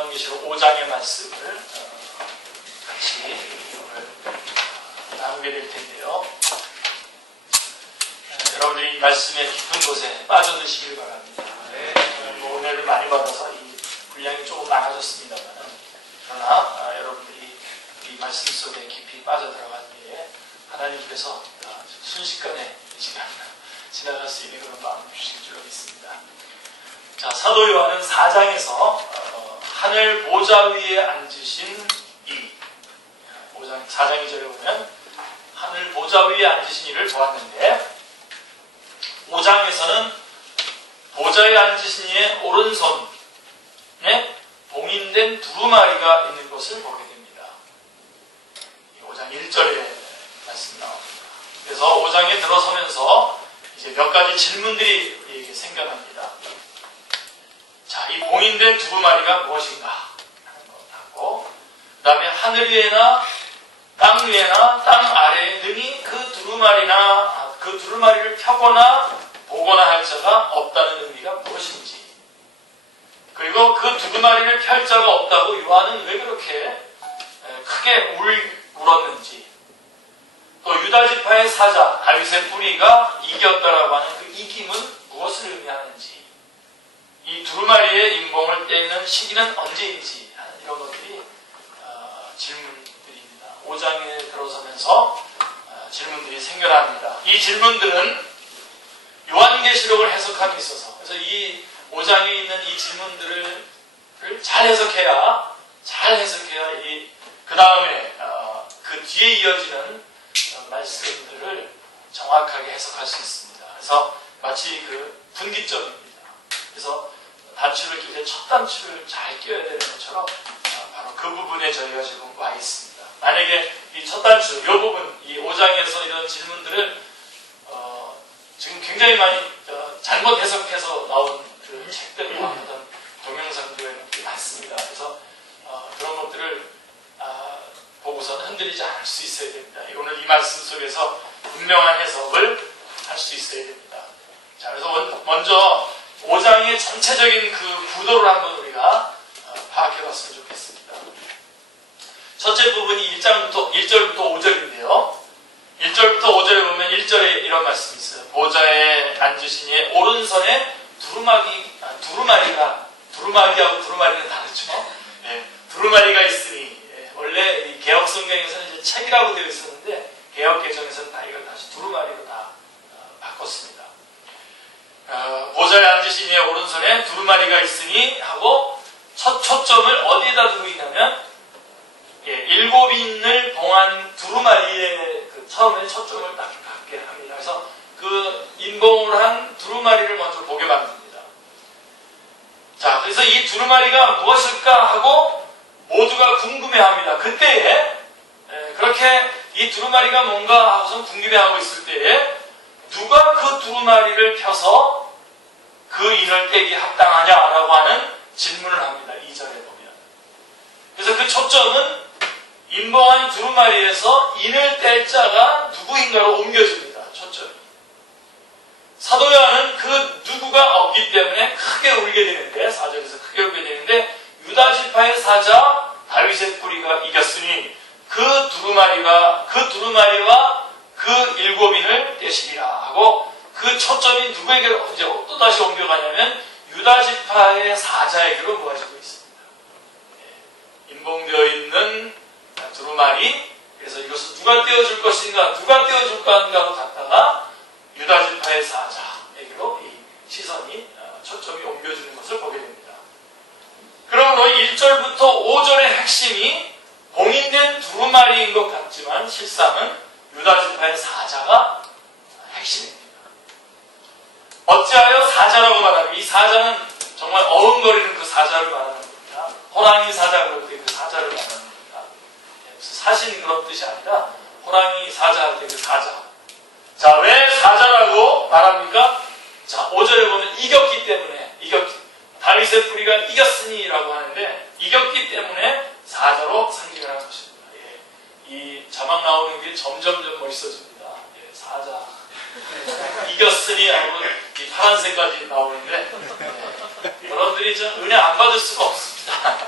요한계시록 5장의 말씀을 같이 오늘 나누게 될 텐데요. 여러분들이 이 말씀의 깊은 곳에 빠져드시길 바랍니다. 오늘을 많이 받아서 이 분량이 조금 많아졌습니다만, 그러나 여러분들이 이 말씀 속에 깊이 빠져들어간 뒤에 하나님께서 순식간에 이 시간을 지나갈 수 있는 그런 마음을 주실 줄로 믿습니다. 자, 사도 요한은 4장에서 하늘 보좌 위에 앉으신 이 4장 2절에 보면 하늘 보좌 위에 앉으신 이를 보았는데, 5장에서는 보좌에 앉으신 이의 오른손에 봉인된 두루마리가 있는 것을 보게 됩니다. 5장 1절에 말씀 나옵니다. 그래서 5장에 들어서면서 이제 몇 가지 질문들이 우리에게 생겨납니다. 자, 이 봉인된 두루마리가 무엇인가 하는 것하고, 그 다음에 하늘 위에나 땅 위에나 땅 아래에 능히 그 두루마리를 펴거나 보거나 할 자가 없다는 의미가 무엇인지, 그리고 그 두루마리를 펼 자가 없다고 요한은 왜 그렇게 크게 울었는지, 또 유다지파의 사자 다윗의 뿌리가 이겼다라고 하는 그 이김은 무엇을 의미하는지, 이 두루마리의 임봉을 떼는 시기는 언제인지 하는 이런 것들이 질문들입니다. 5장에 들어서면서 질문들이 생겨납니다. 이 질문들은 요한계시록을 해석함에 있어서, 그래서 이 5장에 있는 이 질문들을 잘 해석해야 그 다음에 그 뒤에 이어지는 말씀들을 정확하게 해석할 수 있습니다. 그래서 마치 그 분기점입니다. 그래서 단추를 낄 때 첫 단추를 잘 끼워야 되는 것처럼 바로 그 부분에 저희가 지금 와 있습니다. 만약에 이 첫 단추, 이 부분, 이 5장에서 이런 질문들을 지금 굉장히 많이 잘못 해석해서 나온 그 책들과 어떤 동영상들이 많습니다. 그래서 그런 것들을 보고서는 흔들리지 않을 수 있어야 됩니다. 오늘 이 말씀 속에서 분명한 해석을 할 수 있어야 됩니다. 자, 그래서 먼저 5장의 전체적인 그 구도를 한번 우리가 파악해봤으면 좋겠습니다. 첫째 부분이 1절부터 5절인데요. 1절부터 5절에 보면 1절에 이런 말씀이 있어요. 보좌에 앉으신 이의 오른손에 두루마리하고 두루마리는 다르죠. 두루마리가 있으니, 원래 이 개혁 성경에서는 이제 책이라고 되어 있었는데 개혁 개정에서는 다 이걸 다시 두루마리로 다 바꿨습니다. 보좌에 앉으신 이의 오른손에 두루마리가 있으니 하고 첫 초점을 어디에다 두고 있냐면 7인을 봉한 두루마리에 처음에 초점을 딱 갖게 합니다. 그래서 그 인봉을 한 두루마리를 먼저 보게 만듭니다. 자, 그래서 이 두루마리가 무엇일까 하고 모두가 궁금해합니다. 그때에 그렇게 이 두루마리가 뭔가 하고서 궁금해하고 있을 때에 누가 그 두루마리를 펴서 그 인을 떼기 합당하냐라고 하는 질문을 합니다. 2절에 보면. 그래서 그 초점은 인봉한 두루마리에서 인을 뗄 자가 누구인가로 옮겨집니다. 초점이. 사도 요한은 그 누구가 없기 때문에 크게 울게 되는데, 4절에서 크게 울게 되는데, 유다지파의 사자 다윗의 뿌리가 이겼으니 그 두루마리와 그 7인을 떼시리라 하고, 그 초점이 누구에게로 이제 또 다시 옮겨가냐면 유다지파의 사자에게로 모아지고 있습니다. 인봉되어 있는 두루마리, 그래서 이것을 누가 떼어줄 것인가 하고 갔다가 유다지파의 사자에게로 이 시선이, 초점이 옮겨지는 것을 보게 됩니다. 그러므로 1절부터 5절의 핵심이 봉인된 두루마리인 것 같지만 실상은 유다지파의 사자가 핵심입니다. 어찌하여 사자라고 말하면, 이 사자는 정말 어흥거리는 그 사자를 말하는 겁니다. 호랑이 사자 그럴 때 그 사자를 말하는 겁니다. 사신 그런 뜻이 아니라 호랑이 사자 할 때 그 사자. 자, 왜 사자라고 말합니까? 자, 5절에 보면 이겼기 때문에, 다윗의 뿌리가 이겼으니 라고 하는데, 이겼기 때문에 사자로 상징을 하는 것입니다. 이 자막 나오는 게 점점점 멋있어집니다. 사자. 이겼으니 하고 이 파란색까지 나오는데, 여러분들이 좀 은혜 안 받을 수가 없습니다.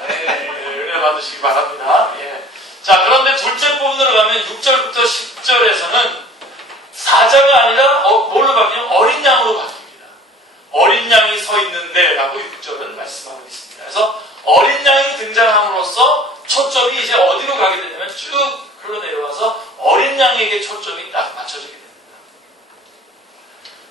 받으시기 바랍니다. 예. 자, 그런데 둘째 부분으로 가면 6절부터 10절에서는 사자가 아니라 뭘로 바뀌냐면 어린 양으로 바뀝니다. 어린 양이 서 있는데 라고 6절은 말씀하고 있습니다. 그래서 어린 양이 등장함으로써 초점이 이제 어디로 가게 되냐면 쭉 흘러내려와서 어린 양에게 초점이 딱 맞춰지게 됩니다.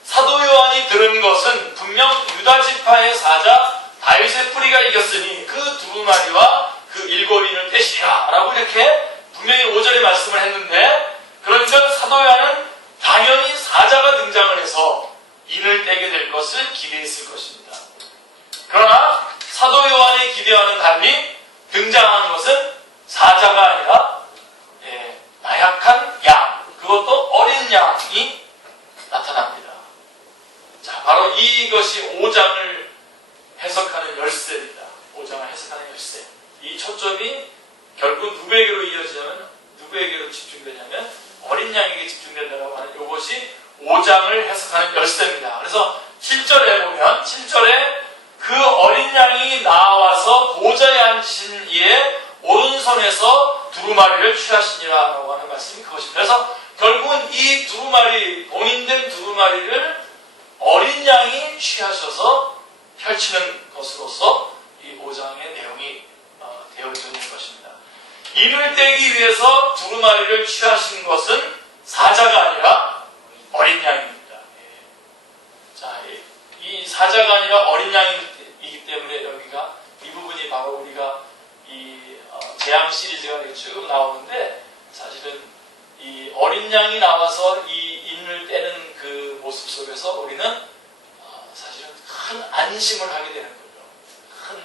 사도 요한이 들은 것은 분명 유다 지파의 사자 다윗의 뿌리가 이겼으니 그 두루마리와 그 일곱인을 떼시라 라고 이렇게 분명히 5절에 말씀을 했는데, 그러니까 사도 요한은 당연히 사자가 등장을 해서 인을 떼게 될 것을 기대했을 것입니다. 그러나 사도 요한이 기대와는 달리 등장하는 것은 사자가 아니라 나약한 양, 그것도 어린 양이 나타납니다. 자, 바로 이것이 5장을 해석하는 열쇠입니다. 5장을 해석하는 열쇠. 이 초점이 결국 누구에게로 이어지냐면, 누구에게로 집중되냐면 어린 양에게 집중된다고 하는 이것이 5장을 해석하는 열쇠입니다. 그래서 7절에 보면 7절에 그 어린 양이 나와서 보좌에 앉으신 이의 오른손에서 두루마리를 취하시니라라고 하는 말씀이 그것입니다. 그래서 결국은 이 두루마리, 봉인된 두루마리를 어린 양이 취하셔서 펼치는 것으로서 이 5장의 내용이 되어져 있는 것입니다. 인을 떼기 위해서 두루마리를 취하신 것은 사자가 아니라 어린 양입니다. 자, 이 사자가 아니라 어린 양이기 때문에 여기가 이 부분이 바로 우리가 이 재앙 시리즈가 쭉 나오는데, 사실은 이 어린 양이 나와서 이 인을 떼는 그 모습 속에서 우리는 사실은 큰 안심을 하게 되는 거죠. 큰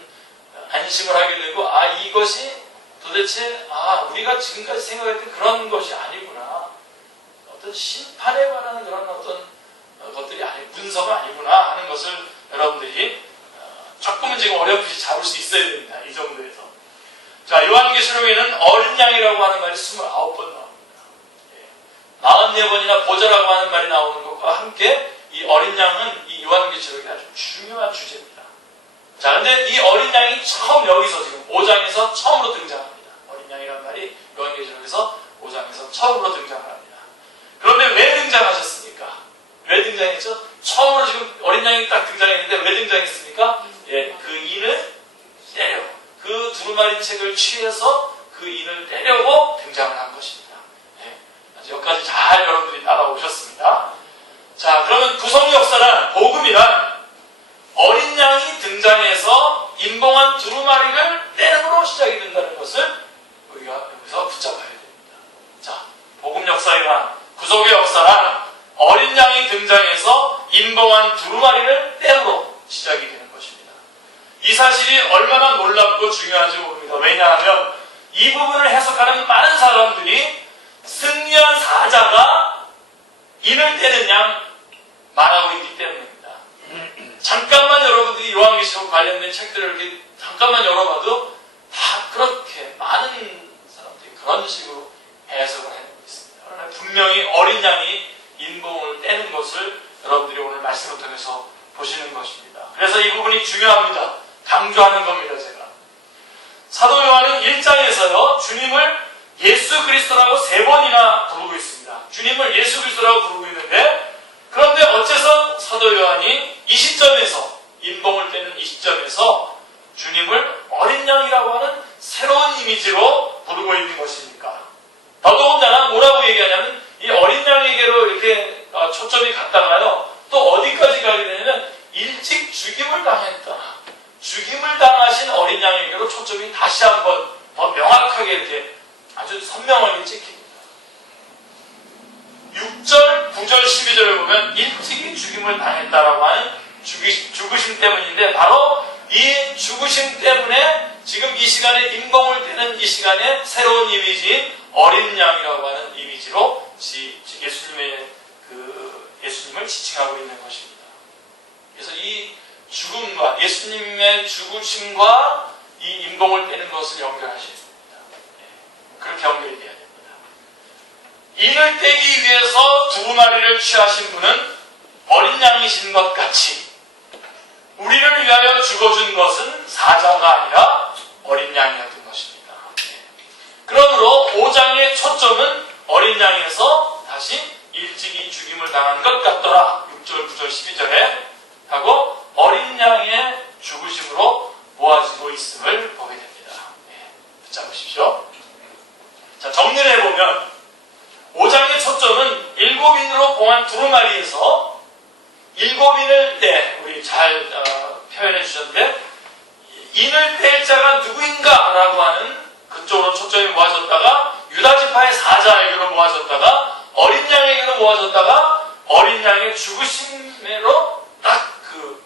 안심을 하게 되고, 이것이 도대체 우리가 지금까지 생각했던 그런 것이 아니구나, 어떤 심판에 관한 그런 어떤 것들이 문서가 아니구나 하는 것을 여러분들이 조금은 지금 어렴풋이 잡을 수 있어야 됩니다. 이 정도에서. 자, 요한계시록에는 어린 양이라고 하는 말이 29번 나옵니다. 44번이나 보좌라고 하는 말이 나오는 것과 함께 이 어린 양은 이 요한계시록의 아주 중요한 주제입니다. 자, 근데 이 어린 양이 처음 여기서 지금 5장에서 처음으로 등장합니다. 어린 양이라는 말이 요한계시록에서 5장에서 처음으로 등장을 합니다. 그런데 왜 등장하셨습니까? 왜 등장했죠? 처음으로 지금 어린 양이 딱 등장했는데 왜 등장했습니까? 그 인을 때려, 그 두루마리 책을 취해서 그 인을 때려고 등장을 한 것입니다. 여기까지 잘 여러분들이 따라오셨습니다. 자, 그러면 구속 역사란, 복음이란 어린 양이 등장해서 인봉한 두루마리를 떼는으로 시작이 된다는 것을 우리가 여기서 붙잡아야 됩니다. 자, 복음 역사란, 구속의 역사란 어린 양이 등장해서 인봉한 두루마리를 떼므로 시작이 되는 것입니다. 이 사실이 얼마나 놀랍고 중요한지 모릅니다. 왜냐하면 이 부분을 해석하는 많은 사람들이 승리한 사자가 인을 떼는 양 말하고 있기 때문입니다. 잠깐만 여러분들이 요한계시록 관련된 책들을 이렇게 잠깐만 열어봐도 다 그렇게 많은 사람들이 그런 식으로 해석을 해내고 있습니다. 그러나 분명히 어린 양이 인봉을 떼는 것을 여러분들이 오늘 말씀을 통해서 보시는 것입니다. 그래서 이 부분이 중요합니다. 강조하는 겁니다. 제가 사도 요한은 1장에서요 주님을 예수 그리스도라고 3번이나 부르고 있습니다. 주님을 예수 그리스도라고 부르고 있는데, 그런데 어째서 사도 요한이 이 시점에서, 인봉을 떼는 이 시점에서 주님을 어린 양이라고 하는 새로운 이미지로 부르고 있는 것입니까? 더더군다나 뭐라고 얘기하냐면 이 어린 양에게로 이렇게 초점이 갔다가요 또 어디까지 가게 되냐면 일찍 죽임을 당했다, 죽임을 당하신 어린 양에게로 초점이 다시 한번 더 명확하게 이렇게 아주 선명하게 찍힙니다. 6절, 9절, 12절을 보면 일찍이 죽임을 당했다라고 하는 죽으심 때문인데, 바로 이 죽으심 때문에 지금 이 시간에 인봉을 떼는 이 시간에 새로운 이미지인 어린 양이라고 하는 이미지로 예수님을 지칭하고 있는 것입니다. 그래서 이 죽음과 예수님의 죽으심과 이 인봉을 떼는 것을 연결하십니다. 그렇게 연결이 돼야 됩니다. 인을 떼기 위해서 두루마리를 취하신 분은 어린 양이신 것 같이 우리를 위하여 죽어준 것은 사자가 아니라 어린 양이었던 것입니다. 초점은 어린 양에서 다시 일찍이 죽임을 당한 것 같더라. 6절, 9절, 12절에 하고 어린 양의 죽으심으로 모아지고 있음을 보게 됩니다. 붙잡으십시오. 자, 정리를 해보면 5장의 초점은 7인으로 봉한 두루마리에서 7인을 우리 잘 표현해 주셨는데 인을 뗄 자가 누구인가 라고 하는 그쪽으로 초점이 모아졌다가 유다지파의 사자에게로 모아졌다가 어린 양에게로 모아졌다가 어린 양의 죽으심으로 딱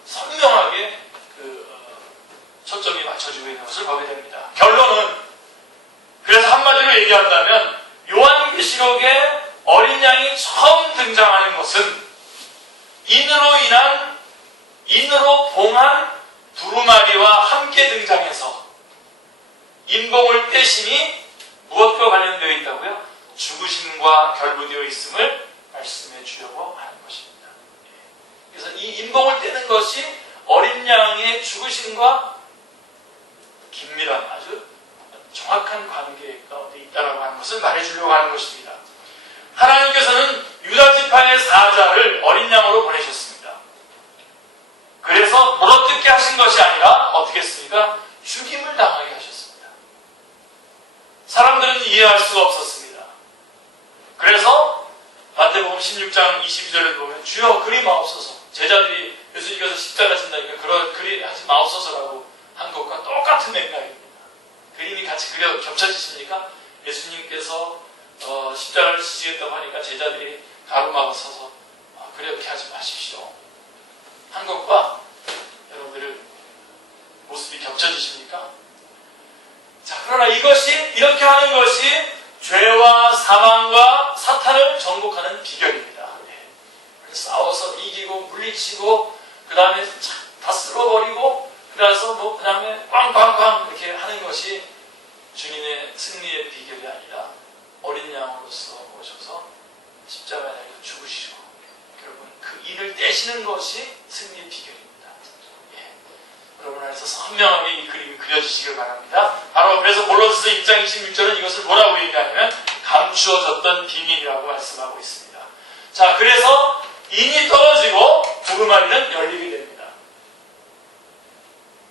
선명하게 초점이 맞춰지고 있는 것을 보게 됩니다. 결론은 그래서 한마디로 얘기한다면 요한계시록에 어린 양이 처음 등장하는 것은 인으로 봉한 두루마리와 함께 등장해서 인봉을 떼심이 무엇과 관련되어 있다고요? 죽으심과 결부되어 있음을 말씀해 주려고 하는 것입니다. 그래서 이 인봉을 떼는 것이 어린 양의 죽으심과 긴밀한 아주 정확한 관계 가운데 있다라고 하는 것을 말해주려고 하는 것입니다. 하나님께서는 유다지파의 사자를 어린 양으로 보내셨습니다. 그래서 물어뜯게 하신 것이 아니라 어떻게 했습니까? 죽임을 당하게 하셨습니다. 사람들은 이해할 수가 없었습니다. 그래서 마태복음 16장 22절에 보면 주여 그리 마옵소서, 제자들이 예수님께서 십자가 진다니까 그리 하지 마옵소서라고 한 것과 똑같은 맥락입니다. 그림이 같이 겹쳐지십니까? 예수님께서 십자가를 지시겠다고 하니까 제자들이 가로막아 서서 그렇게 하지 마십시오 한 것과 여러분들 모습이 겹쳐지십니까? 자, 그러나 이렇게 하는 것이 죄와 사망과 사탄을 정복하는 비결입니다. 싸워서 이기고 물리치고 그 다음에 다 쓸어버리고 그래서 그 다음에 꽝꽝꽝 이렇게 하는 것이 주님의 승리의 비결이 아니라 어린 양으로서 오셔서 십자가에 달려 죽으시고 여러분 그 인을 떼시는 것이 승리의 비결입니다. 여러분 안에서 선명하게 이 그림이 그려지시길 바랍니다. 바로 그래서 골로새서 1장 26절은 이것을 뭐라고 얘기하냐면 감추어졌던 비밀이라고 말씀하고 있습니다. 자, 그래서 인이 떨어지고 두루마리는 열리게 됩니다.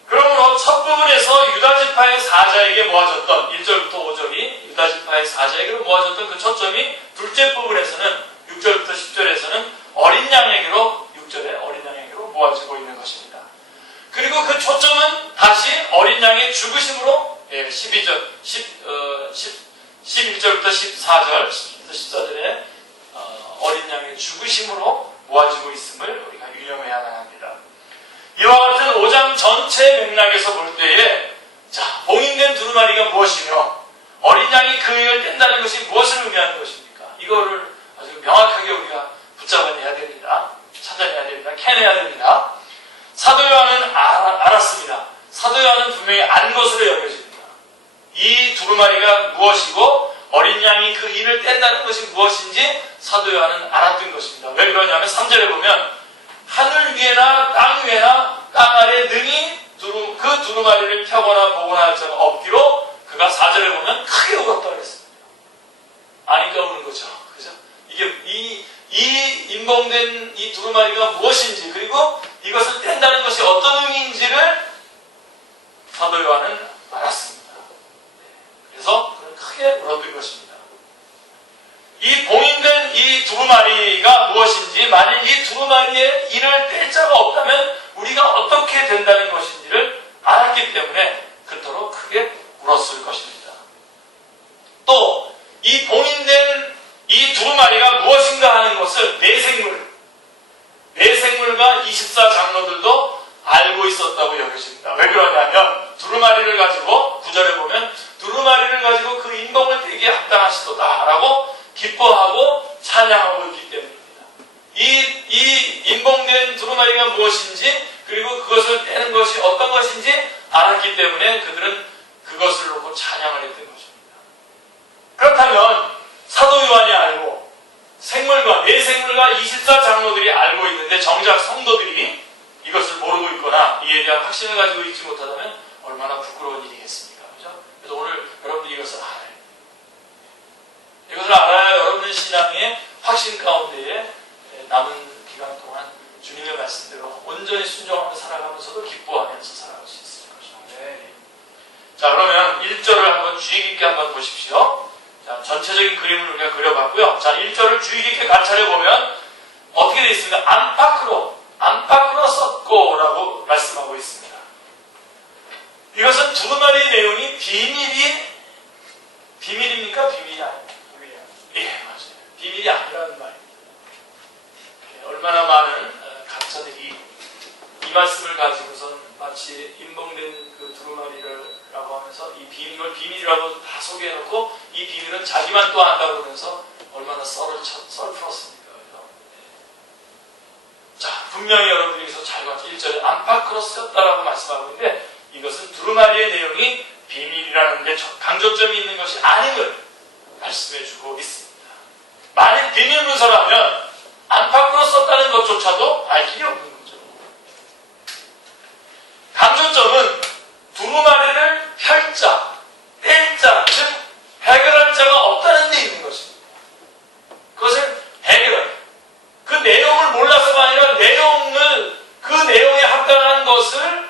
그러므로 첫 부분에서 유다지파의 사자에게 모아졌던 1절부터 5절이 유다지파의 사자에게로 모아졌던 그 초점이 둘째 부분에서는 6절부터 10절에서는 어린 양에게로 6절에 어린 양에게로 모아지고 있는 것입니다. 그리고 그 초점은 다시 어린 양의 죽으심으로 11절부터 14절, 14절에 어린 양의 죽으심으로 모아지고 있음을 우리가 유념해야만 합니다. 이와 같은 5장 전체 맥락에서 볼 때에 봉인된 두루마리가 무엇이며 어린 양이 그 인을 뗀다는 것이 무엇을 의미하는 것입니까? 이거를 아주 명확하게 우리가 붙잡아내야 됩니다. 찾아내야 됩니다. 캐내야 됩니다. 사도 요한은 알았습니다. 사도 요한은 분명히 안 것으로 여겨집니다. 이 두루마리가 무엇이고 어린 양이 그 인을 뗀다는 것이 무엇인지 사도 요한은 알았던 것입니다. 왜 그러냐면 3절에 보면 하늘 위에나 땅 위에나 땅 아래 능히 그 두루마리를 펴거나 보거나 할 자가 없기로 그가 4절에 보면 크게 울었다고 했습니다. 아니까 우는 거죠. 그죠? 이게 이 인봉된 이 두루마리가 무엇인지 그리고 이것을 뗀다는 것이 어떤 의미인지를 사도 요한은 알았습니다. 그래서 그는 크게 울었던 것입니다. 이 봉인된 이 두루마리가 무엇인지 만일 이 두루마리에 이를 뗄 자가 없다면 우리가 어떻게 된다는 것인지를 알았기 때문에 그토록 크게 울었을 것입니다. 또 이 봉인된 이 두루마리가 무엇인가 하는 것을 내생물과 24장로들도 알고 있었다고 여겨집니다. 왜 그러냐면 두루마리를 가지고 9절에 보면 두루마리를 가지고 그 인봉을 떼기에 합당하시도다라고 기뻐하고 찬양하고 있기 때문입니다. 이 인봉된 두루마리가 무엇인지 그리고 그것을 떼는 것이 어떤 것인지 알았기 때문에 그들은 그것을 놓고 찬양을 했던 것입니다. 그렇다면 사도 요한이 알고 내생물과 24장로들이 알고 있는데 정작 성도들이 이것을 모르고 있거나 이에 대한 확신을 가지고 있지 못하다면 얼마나 부끄러운 일이겠습니까? 그죠? 그래서 오늘 여러분들이 이것을 알아요. 이것을 확신 가운데에 남은 기간 동안 주님의 말씀대로 온전히 순종하며 살아가면서도 기뻐하면서 살아갈 수 있을 것입니다. 자, 그러면 1절을 한번 주의 깊게 한번 보십시오. 자, 전체적인 그림을 우리가 그려봤고요. 자, 1절을 주의 깊게 관찰해 보면 어떻게 되어 있습니까? 안팎으로 썼고라고 말씀하고 있습니다. 이것은 두루마리의 내용이 비밀입니까? 비밀이 아닙니까? 예, 맞아요. 비밀이 아니라는 말입니다. 얼마나 많은 각자들이 이 말씀을 가지고선 마치 인봉된 그 두루마리라고 하면서 이 이걸 비밀이라고 다 소개해놓고 이 비밀은 자기만 또 안다고 그러면서 얼마나 썰 풀었습니까? 자, 분명히 여러분들이 여기서 잘 봤죠. 1절에 안팎으로 쓰였다라고 말씀하고 있는데 이것은 두루마리의 내용이 비밀이라는 데 강조점이 있는 것이 아님을 말씀해주고 있습니다. 만일 비밀 문서라면 안팎으로 썼다는 것조차도 알 길이 없는 거죠. 강조점은 두루마리를 펼 자, 뗄 자, 즉 해결할 자가 없다는 데 있는 것입니다. 그것을 그 내용을 몰라서가 아니라 그 내용에 합당한 것을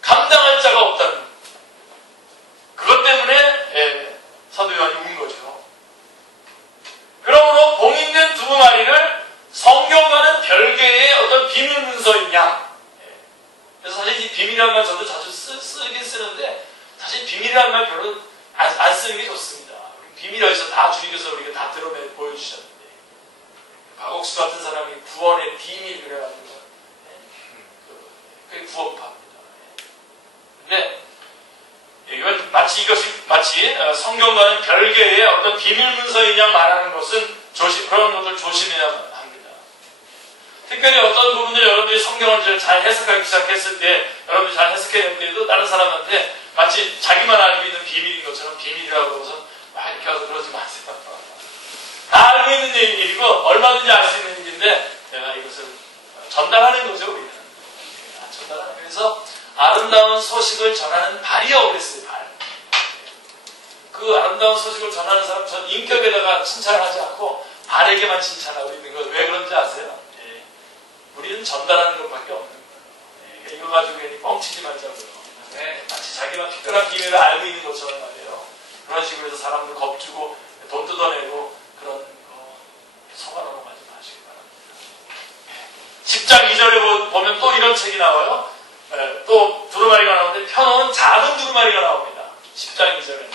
감당할 자가 없다는 거예요. 그것 때문에 사도 요한이 운 거죠. 그러므로 봉인된 두루마리를 성경과는 별개의 어떤 비밀 문서이냐. 그래서 사실 이 비밀이라는 말 저도 자주 쓰긴 쓰는데 사실 비밀이라는 말 별로 안 쓰는 게 좋습니다. 비밀 어디서 다 주님께서 우리가 다 드러내 보여주셨는데 박옥수 같은 사람이 구원의 비밀 그래가지고 그게 구원파입니다. 근데 이건 마치 성경과는 별개의 어떤 비밀 문서이냐 말하는 것은 그런 것들 조심해야 합니다. 특별히 어떤 부분들 여러분들이 성경을 잘 해석하기 시작했을 때 여러분들이 잘 해석해낼 때도 다른 사람한테 마치 자기만 알고 있는 비밀인 것처럼 비밀이라고 해서 막 이렇게 하고 그러지 마세요. 다 알고 있는 일이고 얼마든지 알 수 있는 일인데 내가 이것을 전달하는 거죠. 우리는 전달하는. 그래서 아름다운 소식을 전하는 발이라고 그랬어요. 발. 그 아름다운 소식을 전하는 사람 전 인격에다가 칭찬을 하지 않고 발에게만 칭찬하고 있는 거. 왜 그런지 아세요? 우리는 전달하는 것밖에 없는 거예요. 이거 가지고 괜히 뻥치지 말자고요. 마치 자기만 특별한 비밀을 알고 있는 것처럼 말이에요. 그런 식으로 해서 사람들 겁주고 돈 뜯어내고 그런 거 속아 넘어가지 마시기 바랍니다. 10장 2절에 보면 또 이런 책이 나와요. 또 두루마리가 나오는데 펴놓은 작은 두루마리가 나옵니다. 10장 2절에.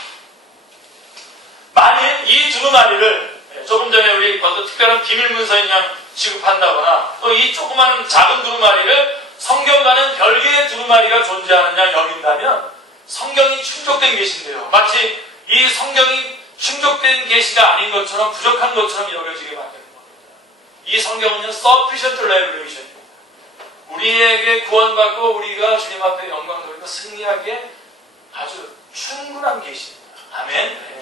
만일 이 두루마리를 조금 전에 우리 어떤 특별한 비밀 문서인 양 취급한다거나 또 이 조그만 작은 두루마리를 성경과는 별개의 두루마리가 존재하느냐 여긴다면 성경이 충족된 계시인데요. 마치 이 성경이 충족된 계시가 아닌 것처럼 부족한 것처럼 여겨지게 만드는 겁니다. 이 성경은요, sufficient revelation입니다. 우리에게 구원받고 우리가 주님 앞에 영광 돌리고 승리하기에 아주 충분한 계시입니다. 아멘.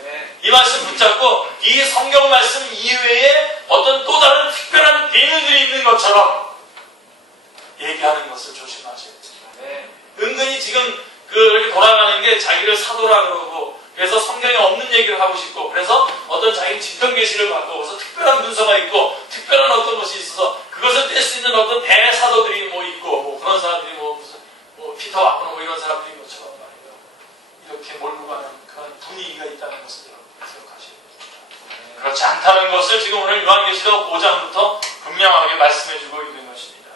이 말씀 붙잡고 이 성경 말씀 이외에 어떤 또 다른 특별한 비밀들이 있는 것처럼 얘기하는 것을 조심하셔야 돼요. 은근히 지금 이렇게 돌아가는 게 자기를 사도라 그러고 그래서 성경에 없는 얘기를 하고 싶고 그래서 어떤 자기 집권 계시를 받고 그래서 특별한 문서가 있고 특별한 어떤 것이 있어서 그것을 뗄 수 있는 어떤 대사도들이 있고 그런 사람들이 피터 와크노 이런 사람들인 것처럼 말이에요. 이렇게 몰고 가는 그런 분위기가 있다는 것을 여러분 기억하셔야 됩니다. 그렇지 않다는 것을 지금 오늘 요한계시록 5장부터 분명하게 말씀해주고 있는 것입니다.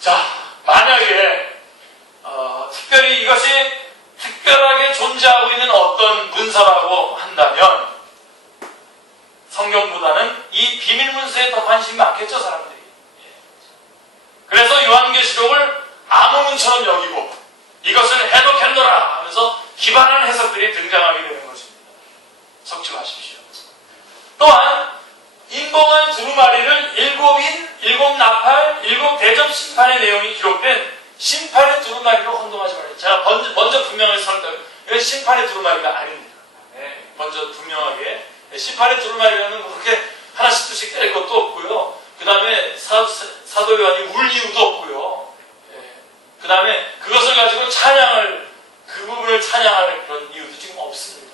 자, 만약에 특별히 이것이 특별하게 존재하고 있는 어떤 문서라고 한다면 성경보다는 이 비밀 문서에 더 관심이 많겠죠, 사람들이. 그래서 요한계시록을 암호문처럼 여기고 이것을 해독했노라 하면서 기발한 해석들이 등장하게 되는 것입니다. 속지 마십시오. 또한 인봉한 두루마리를 7인, 7나팔, 7대접 심판의 내용이 기록된 심판의 두루마리로 혼동하지 말아요. 제가 먼저 분명하게 설득해요. 이건 심판의 두루마리가 아닙니다. 먼저 분명하게 심판의 두루마리라는 그렇게 하나씩 둘씩 뗄 것도 없고요. 그 다음에 사도 요한이 울 이유도 없고요. 그 다음에 그것을 가지고 그 부분을 찬양하는 그런 이유도 지금 없습니다.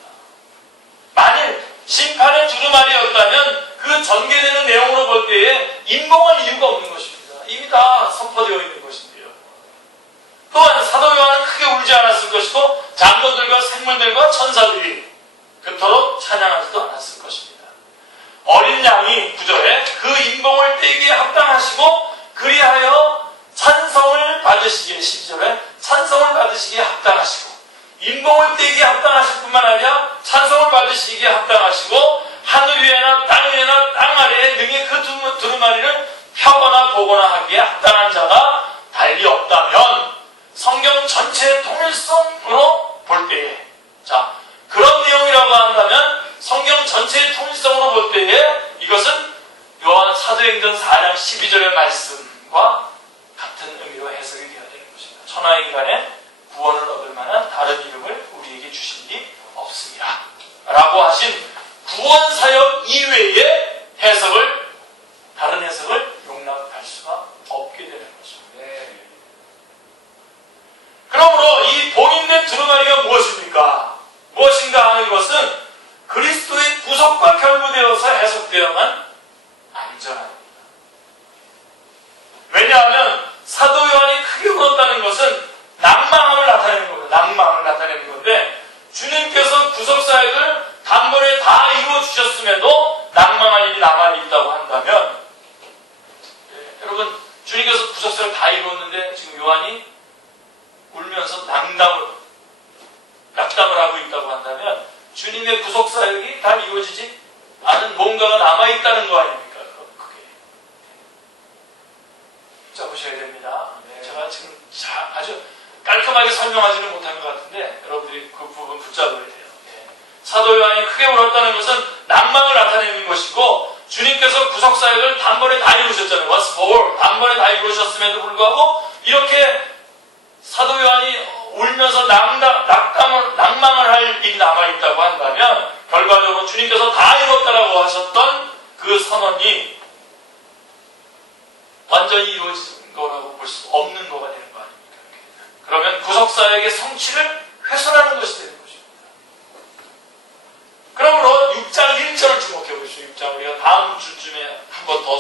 만일 심판의 두루마리였다면 그 전개되는 인봉할 이유가 없는 것입니다. 이미 다 선포되어 있는 것인데요. 또한 사도 요한은 크게 울지 않았을 것이고 장로들과 생물들과 천사들이 그토록 찬양하지도 않았을 것입니다. 어린 양이 9절에 그 인봉을 떼기에 합당하시고 그리하여 찬송을 받으시기에 12절에 찬송을 받으시기에 합당하시고 인봉을 떼기에 합당하실 뿐만 아니라 찬송을 받으시기에 합당하시고 하늘 위에나 땅 위에나 땅 아래에 능히 그 두루마리를 펴거나 보거나 하기에 합당한 자가 달리 없다면 성경 전체의 통일성으로 볼 때에 자 그런 내용이라고 한다면 성경 전체의 통일성으로 볼 때에 이것은 요한 사도행전 4장 12절의 말씀과 같은 의미로 해석이 되어야 되는 것입니다. 천하의 인간의 구원을 얻을 만한 다른 이름을 우리에게 주신 리 없습니다. 라고 하신 구원사역 이외의 해석을 다른 해석을 용납할 수가 없게 되는 것입니다. 그러므로 이 봉인된 두루마리가 무엇인가 하는 것은 그리스도의 구속과 결부되어서 해석되어야만 안전합니다. 왜냐하면 사도 요한이 크게 울었다는 것은 낭망함을 나타내는 겁니다. 낭망을 나타내는 건데 주님께서 구속사역을 단번에 다 이루어주셨음에도 낙망할 일이 남아있다고 한다면 여러분 주님께서 구속사역을 다 이루었는데 지금 요한이 울면서 낙담을 하고 있다고 한다면 주님의 구속사역이 다 이루어지지 않은 뭔가가 남아있다는 거 아닙니까? 그게 붙잡으셔야 됩니다. 제가 지금 아주 깔끔하게 설명하지는 못한 것 같은데 여러분들이 그 부분 붙잡아야 돼요. 사도 요한이 크게 울었다는 것은 낭망을 나타내는 것이고 주님께서 구속사역을 단번에 다 이루셨잖아요. was for 단번에 다 이루셨음에도 불구하고 이렇게 사도 요한이 울면서 낭망을 할 일이 남아있다고 한다면 결과적으로 주님께서 다 이뤘다라고 하셨던 그 선언이 완전히 이루어진 거라고 볼 수 없는 거가 되는 거 아닙니까? 그러면 구속사역의 성취를 훼손하는 것이 되는 것입니다. 그러므로 6장 1절을 주목해 보십시오. 6장 우리가 다음 주쯤에 한 번 더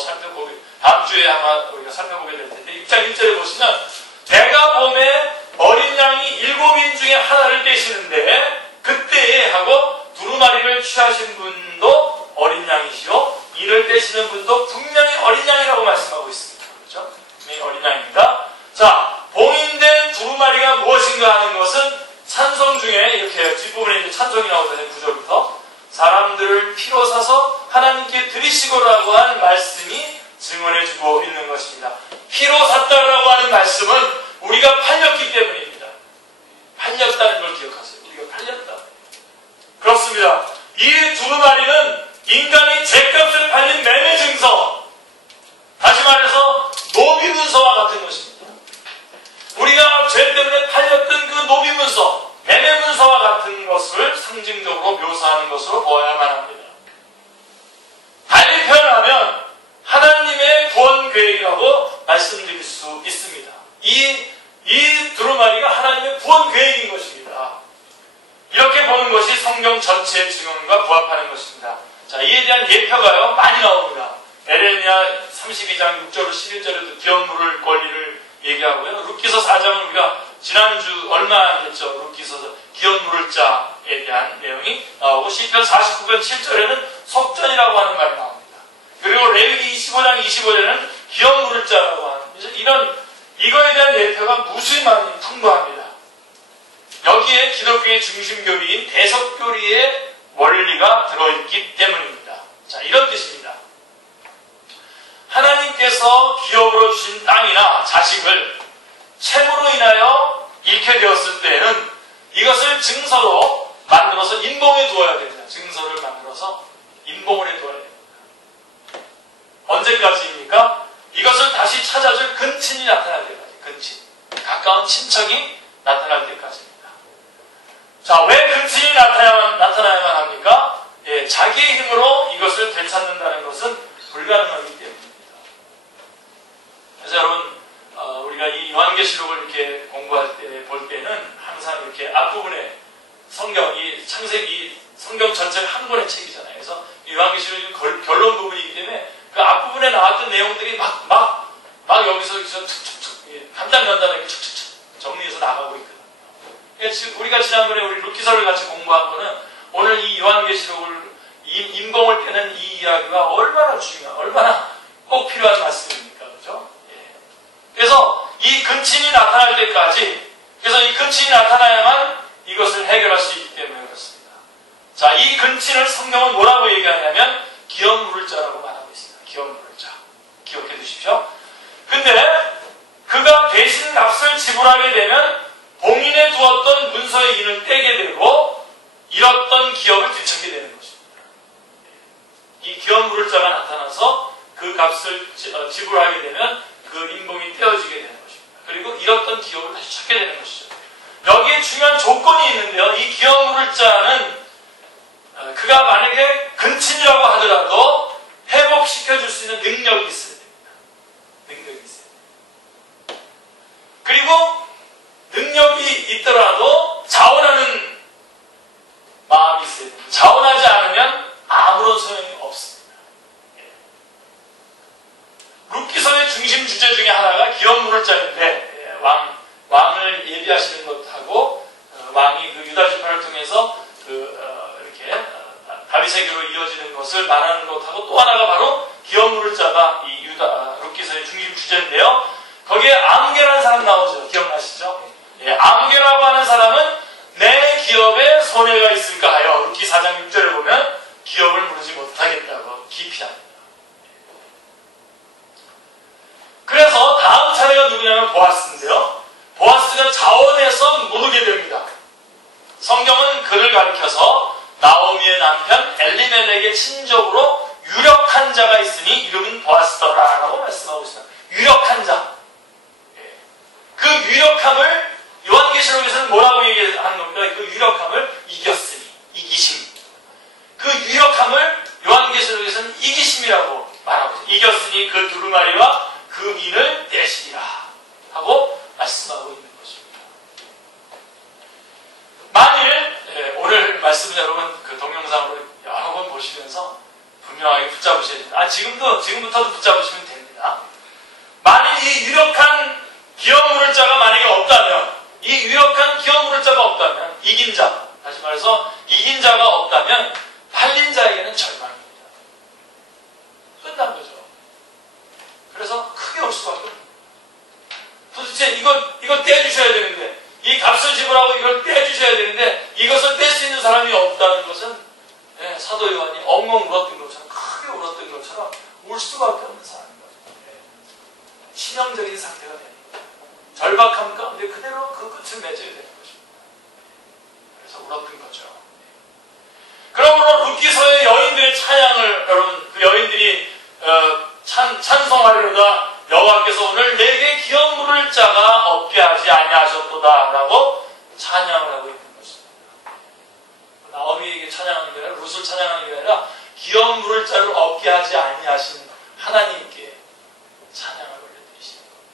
다음 주에 아마 우리가 살펴보게 될 텐데 6장 1절에 보시면 내가 봄에 어린 양이 7인 중에 하나를 떼시는데 그때에 하고 두루마리를 취하신 분도 어린 양이시요 이를 떼시는 분도 분명히 어린 양이라고 말씀하고 있습니다. 그렇죠? 분명히 어린 양입니다. 자, 봉인된 두루마리가 무엇인가 하는 것은 찬송 중에 이렇게 뒷부분에 이제 찬송이 나오잖아요. 9절부터 사람들을 피로 사서 하나님께 드리시고라고 하는 말씀이 증언해주고 있는 것입니다. 피로 샀다라고 하는 말씀은 우리가 팔렸기 때문입니다. 팔렸다는 걸 기억하세요. 우리가 팔렸다. 그렇습니다. 이 두루마리는 인간이 죗값을 팔린 매매 증서, 다시 말해서 노비 문서와 같은 것입니다. 우리가 죄 때문에 팔렸던 그 노비 문서, 매매 문서와 같은 것을 상징적으로 묘사하는 것으로 보아야만 합니다. 달리 표현하면 하나님의 구원 계획이라고 말씀드릴 수 있습니다. 이 두루마리가 하나님의 구원 계획인 것입니다. 이렇게 보는 것이 성경 전체의 증언과 부합하는 것입니다. 자, 이에 대한 예표가요, 많이 나옵니다. 에레미야 32장 6절로 11절에도 기업 물을 권리를 얘기하고요. 룻기서 4장은 우리가 지난주 얼마 안 됐죠. 룻기서 기업 물을 자에 대한 내용이 나오고 시편 49편 7절에는 속전이라고 하는 말이 나옵니다. 그리고 레위기 25장 25절에는 기업 물을 자라고 하는 이거에 대한 예표가 무수히 많이 풍부합니다. 여기에 기독교의 중심교리인 대속교리의 원리가 들어있기 때문입니다. 자, 이런 뜻입니다. 하나님께서 기업으로 주신 땅이나 자식을 채무로 인하여 잃게 되었을 때에는 이것을 증서로 만들어서 인봉해 두어야 됩니다. 증서를 만들어서 인봉을 해 두어야 됩니다. 언제까지입니까? 이것을 다시 찾아줄 근친이 나타날 때까지. 근친. 가까운 친척이 나타날 때까지입니다. 자, 왜 근친이 나타나야만 합니까? 자기의 힘으로 이것을 되찾는다는 것은 불가능하기 때문입니다. 그래서 여러분, 우리가 이 요한계시록을 이렇게 공부할 때, 볼 때는 항상 이렇게 앞부분에 성경이 성경 전체가 한 권의 책이잖아요. 그래서 이 요한계시록이 결론 부분이기 때문에 그 앞부분에 나왔던 내용들이 막 여기서 툭툭툭 간단하게 툭툭툭 정리해서 나가고 있거든요. 우리가 지난번에 우리 룻기서를 같이 공부한 거는 오늘 이 요한계시록을 임공을 깨는 이 이야기가 얼마나 얼마나 꼭 필요한 말씀입니까? 그죠? 예. 그래서 이 근친이 나타날 때까지, 그래서 이 근친이 나타나야만 이것을 해결할 수 있기 때문에 그렇습니다. 자, 이 근친을 성경은 뭐라고 얘기하냐면 기업물을자라고 말하고 있습니다. 기업물을자. 기억해 두십시오. 근데 그가 대신 값을 지불하게 되면 봉인해 두었던 문서의 인을 떼게 되고 잃었던 기업을 되찾게 되는 것입니다. 이 기업물을자가 나타나서 그 값을 지불하게 되면 그 인봉이 떼어지게 되는 것입니다. 그리고 잃었던 기업을 다시 찾게 되는 것이죠. 여기에 중요한 조건이 있는데요. 이 기업물을자는 그가 만약에 근친이라고 하더라도 회복시켜줄 수 있는 능력이 있어야 됩니다. 능력이 있어야 됩니다. 그리고 능력이 있더라도 자원하는 마음이 있어야 됩니다. 자원하지 않으면 아무런 소용이 없습니다. 룻기서의 중심 주제 중에 하나가 기업물을자인데 왕을 예비하시는 것하고 왕이 그 유다 지파를 통해서 이렇게 다윗에게로 이어지는 것을 말하는 것하고 또 하나가 바로 기업물을자가 이 룻기서의 중심 주제인데요. 거기에 암게라는 사람 나오죠. 기억나시죠? 예, 암게라고 하는 사람은 내 기업에 손해가 있을까 하여 룻기 4장 6절을 보면 기업을 무르지 못하겠다고 기피합니다. 그래서 다음 차례가 누구냐면 보아스인데요. 보아스가 자원해서 모르게 됩니다. 성경은 그를 가리켜서 나오미의 남편 엘리멜렉의 친족으로 유력한 자가 있으니 이름은 보아스더라라고 말씀하고 있습니다. 유력한 자. 그 유력함을 요한계시록에서는 뭐라고 얘기하는 겁니까? 그 유력함을 이겼으니, 이기심. 그 유력함을 요한계시록에서는 이기심이라고 말하고 있습니다. 이겼으니 그 두루마리와 그 인을 떼시리라 하고 말씀하고 있는 것입니다. 만일 오늘 말씀을 여러분 그 동영상으로 여러 번 보시면서 분명하게 붙잡으셔야 됩니다. 지금부터도 붙잡으시면 됩니다. 만일 이 유력한 기업물을자가 만약에 없다면, 이 유력한 기업물을자가 없다면, 이긴 자, 다시 말해서 이긴 자가 없다면 팔린 자에게는 절망입니다. 끝난 거죠. 그래서 크게 올 수밖에 없습니다. 도대체 이거 떼주셔야 되는데, 이 값을 지불하고 이걸 떼주셔야 되는데, 이것을 뗄 수 있는 사람이 없다는 것은 사도 요한이 엉엉 울었던 것처럼, 크게 울었던 것처럼 울 수밖에 없는 사람인 거죠. 치명적인 상태가 됩니다. 절박함 가운데 그대로 그 끝을 맺어야 되는 것입니다. 그래서 울었던 거죠. 그러므로 룻기서의 여인들의 찬양을 여러분, 그 여인들이 찬송하리로다 여호와께서 오늘 내게 기업물을 자가 없게 하지 아니하셨도다라고 찬양을 하고 있는 것입니다. 나오미에게 찬양하는 게 아니라 룻을 찬양하는 게 아니라 기업물을 자를 없게 하지 아니하신 하나님께 찬양을 올려드리시는 겁니다.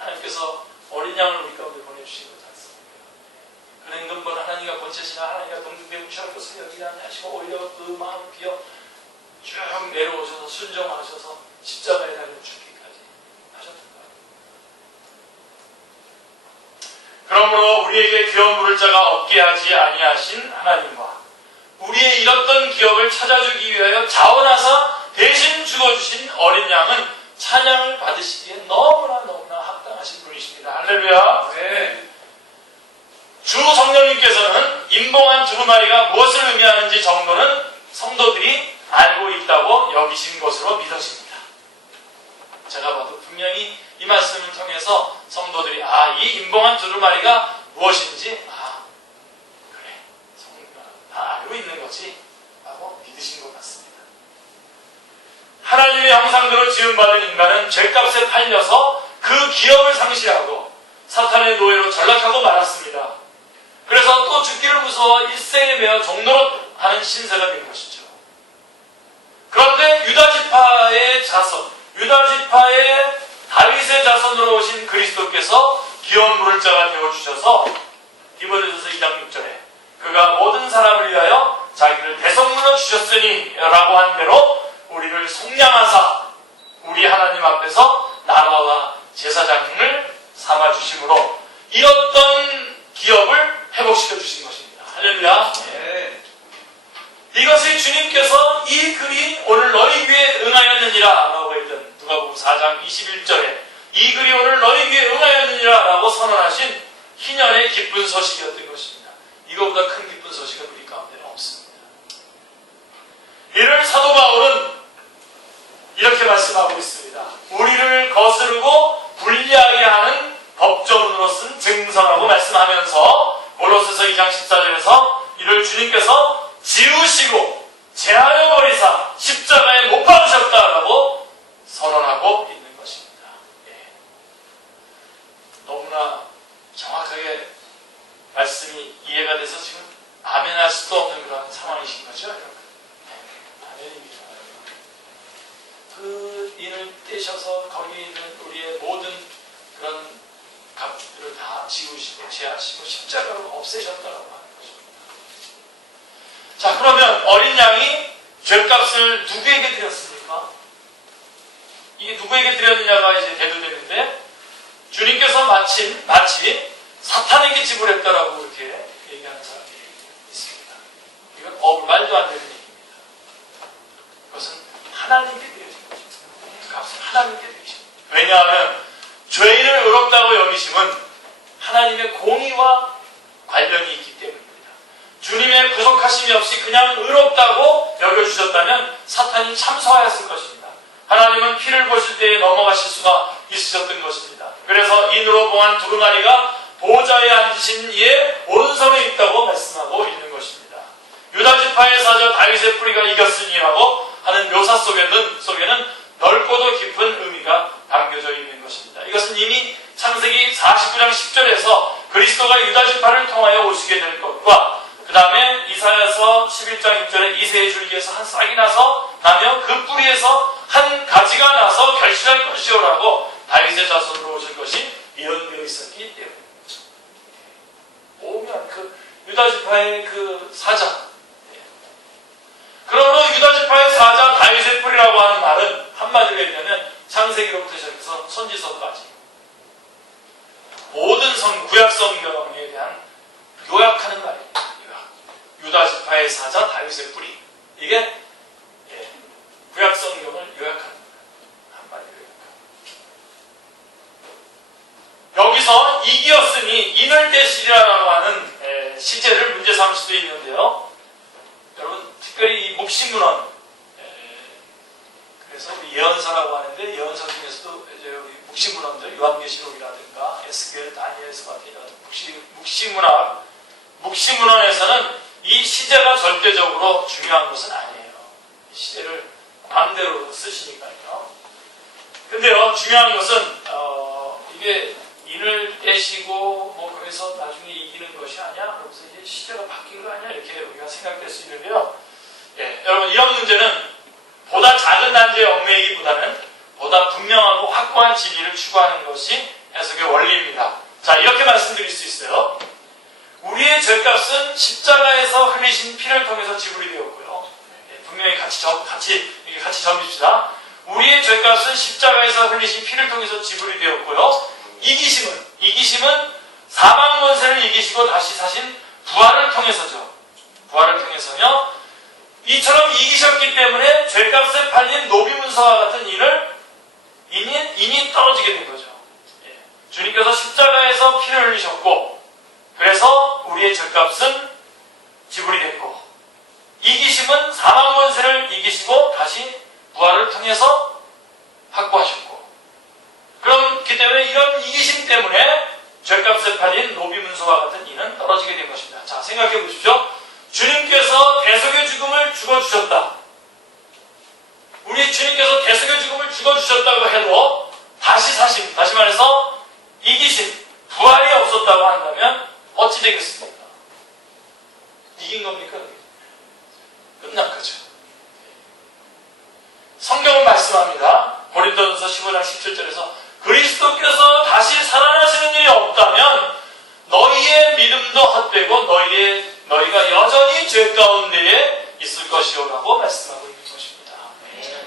하나님께서 어린 양을 우리 가운데 보내주신 것 같습니다. 그 냉동보는 하나님과 권세시나 하나님과 동등되고 무시할 것을 여기지 아니하시고 오히려 그 마음을 비어 쭉 내려오셔서 순종하셔서 십자가에 달려 죽기까지 하셨던 거예요. 그러므로 우리에게 기업물을 자가 없게 하지 아니하신 하나님과 우리의 잃었던 기업을 찾아주기 위하여 자원하사 대신 죽어주신 어린 양은 찬양을 받으시기에 너무나 합당하신 분이십니다. 할렐루야. 네. 주 성령님께서는 임봉한 두루마리가 무엇을 의미하는지 정도는 성도들이 알고 있다고 여기신 것으로 믿어집니다. 제가 봐도 분명히 이 말씀을 통해서 성도들이 이 임봉한 두루마리가 무엇인지 그래 성도가 다 알고 있는 거지 라고 믿으신 것 같습니다. 하나님의 형상대로 지음받은 인간은 죗값에 팔려서 그 기업을 상실하고 사탄의 노예로 전락하고 말았습니다. 그래서 또 죽기를 무서워 일생에 매어 종노릇 하는 신세가 된 것이죠. 그런데 유다지파의 자손, 유다지파의 다윗의 자손으로 오신 그리스도께서 기업물을 자가 되어주셔서 디모데전서 2장 6절에 그가 모든 사람을 위하여 자기를 대성물로 주셨으니 라고 한 대로 우리를 속량하사 우리 하나님 앞에서 나라와 제사장을 삼아주심으로 잃었던 기업을 회복시켜 주신 것입니다. 할렐루야. 네. 이것이 주님께서 이 글이 오늘 너희 귀에 응하였느니라 라고 했던 누가복음 4장 21절에 이 글이 오늘 너희 귀에 응하였느니라 라고 선언하신 희년의 기쁜 소식이었던 것입니다. 이거보다 큰 기쁜 소식은 우리 가운데는 없습니다. 이를 사도 바울은 이렇게 말씀하고 있습니다. 우리를 거스르고 불리하게 하는 법조문으로 쓴 증서라고 말씀하면서 고로새서 2장 14절에서 이를 주님께서 지우시고 제하여 버리사 십자가에 못 박으셨다라고 선언하고 있는 것입니다. 예. 너무나 정확하게 말씀이 이해가 돼서 지금 아멘할 수도 없는 그런 상황이신 거죠, 여러분. 네. 아멘입니다. 그 인을 떼셔서 거기 있는 우리의 모든 그런 값들을 다 지우시고 제하시고 십자가로 없애셨다라고 하는 것입니다. 자, 그러면 어린 양이 죗값을 누구에게 드렸습니까? 이게 누구에게 드렸느냐가 이제 대두되는데 주님께서 마치 사탄에게 지불했다라고 이렇게 얘기하는 사람이 있습니다. 이건 말도 안 되는 얘기입니다. 그것은 하나님께 드려진 것입니다. 그 값은 하나님께 드리십니다. 왜냐하면 죄인을 의롭다고 여기심은 하나님의 공의와 관련이 있기 때문입니다. 주님의 구속하심이 없이 그냥 의롭다고 여겨주셨다면 사탄이 참소하였을 것입니다. 하나님은 피를 보실 때에 넘어가실 수가 있으셨던 것입니다. 그래서 인으로 봉한 두루마리가 보좌에 앉으신 이의 오른손에 있다고 말씀하고 있는 것입니다. 유다지파의 사자 다윗의 뿌리가 이겼으니라고 하는 묘사 속에는 넓고도 깊은 의미가 담겨져 있는 것입니다. 이것은 이미 창세기 49장 10절에서 그리스도가 유다지파를 통하여 오시게 될 것과 그 다음에 이사야서 11장 6절에 이새의 줄기에서 한 싹이 나며 그 뿌리에서 한 가지가 나서 결실할 것이오라고 다윗의 자손으로 오실 것이 예언되어 있었기 때문입니다. 오면 그 유다지파의 그 사자, 그러므로 유다지파의 사자 다윗의 뿌리라고 하는 말은 한마디로 얘기하면 창세기로부터 시작해서 선지서까지 모든 구약 성경에 대한 요약하는 말입니다. 유다지파의 사자 다윗의 뿌리, 이게 구약 성경을 요약하는 거예요. 한마디로 요약하는. 여기서 이기었으니 인을 떼시리라고 하는 시제를 문제 삼을 수도 있는데요. 여러분 특별히 이 묵시문헌, 그래서 우리 예언서라고 하는데 예언서 중에서도 이제 우리 묵시문헌들 요한계시록이라든가 에스겔, 다니엘서 같은 이런 묵시문헌에서는 이 시제가 절대적으로 중요한 것은 아니에요. 이 시제를 마음대로 쓰시니까요. 근데요, 중요한 것은 이게 인을 떼시고 뭐 그래서 나중에 이기는 것이 아니야? 그러면서 이게 시제가 바뀐 거 아니야? 이렇게 우리가 생각될 수 있는데요. 여러분 이런 문제는 보다 작은 단지의 얽매이기보다는 보다 분명하고 확고한 진리를 추구하는 것이 해석의 원리입니다. 자, 이렇게 말씀드릴 수 있어요. 우리의 죄값은 십자가에서 흘리신 피를 통해서 지불이 되었고요. 분명히 같이 점입시다. 우리의 죄값은 십자가에서 흘리신 피를 통해서 지불이 되었고요. 이기심은 사망 권세를 이기시고 다시 사신 부활을 통해서죠. 부활을 통해서요. 이처럼 이기셨기 때문에 죄값에 팔린 노비문서와 같은 인이 떨어지게 된 거죠. 주님께서 십자가에서 피를 흘리셨고 그래서 우리의 죄값은 지불이 됐고 이기심은 사망 권세를 이기시고 다시 부활을 통해서 확보하셨고 그렇기 때문에 이런 이기심 때문에 죄값에 팔린 노비문서와 같은 인은 떨어지게 된 것입니다. 자, 생각해 보십시오. 주님께서 대속의 죽음을 죽어주셨다. 우리 주님께서 대속의 죽음을 죽어주셨다고 해도 다시 사심, 다시 말해서 이기심, 부활이 없었다고 한다면 어찌 되겠습니까? 이긴 겁니까? 끝난 거죠. 성경은 말씀합니다. 고린도전서 15장 17절에서 그리스도께서 다시 살아나시는 일이 없다면 너희의 믿음도 헛되고 너희가 여전히 죄 가운데에 있을 것이오라고 말씀하고 있는 것입니다.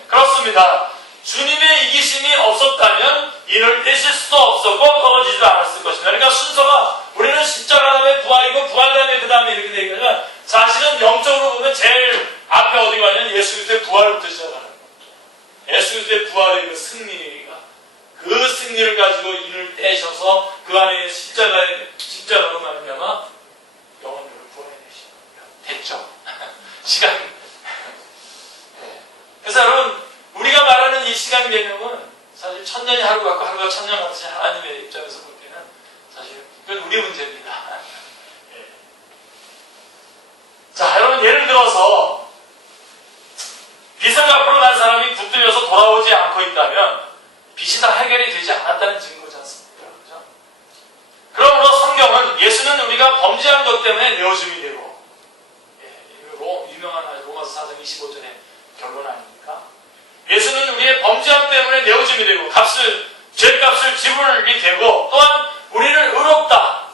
그렇습니다. 주님의 이기심이 없었다면 이를 떼실 수도 없었고 거머쥐지도 않았을 것입니다. 그러니까 순서가 우리는 십자가 다음에 부활이고 부활 다음에 그 다음에 이렇게 되니까 사실은 영적으로 보면 제일 앞에 어디 가냐면 예수 그리스도의 부활부터 시작하는 거예요. 예수 그리스도의 부활의 그 승리가 그 승리를 가지고 인을 떼셔서 그 안에 십자가로 말미암아 영혼들을 구원해내신 겁니다. 됐죠? 시간. 그래서 여러분 우리가 말하는 이 시간 개념은 사실 천년이 하루 같고 하루가 천년 같이 하나님의 입장에서 볼 때는 사실 그건 우리 문제입니다. 자, 여러분 예를 들어서 빚을 갚으러 간 사람이 붙들려서 돌아오지 않고 있다면 빚이 다 해결이 되지 않았다는 증거지 않습니까? 그렇죠? 그러므로 성경은 예수는 우리가 범죄한 것 때문에 내어줌이 되고 유명한 로마서 4장 25절의 결론 아닙니까? 예수는 우리의 범죄함 때문에 내어줌이 되고 죄값을 지불이 되고 또한 우리를 의롭다.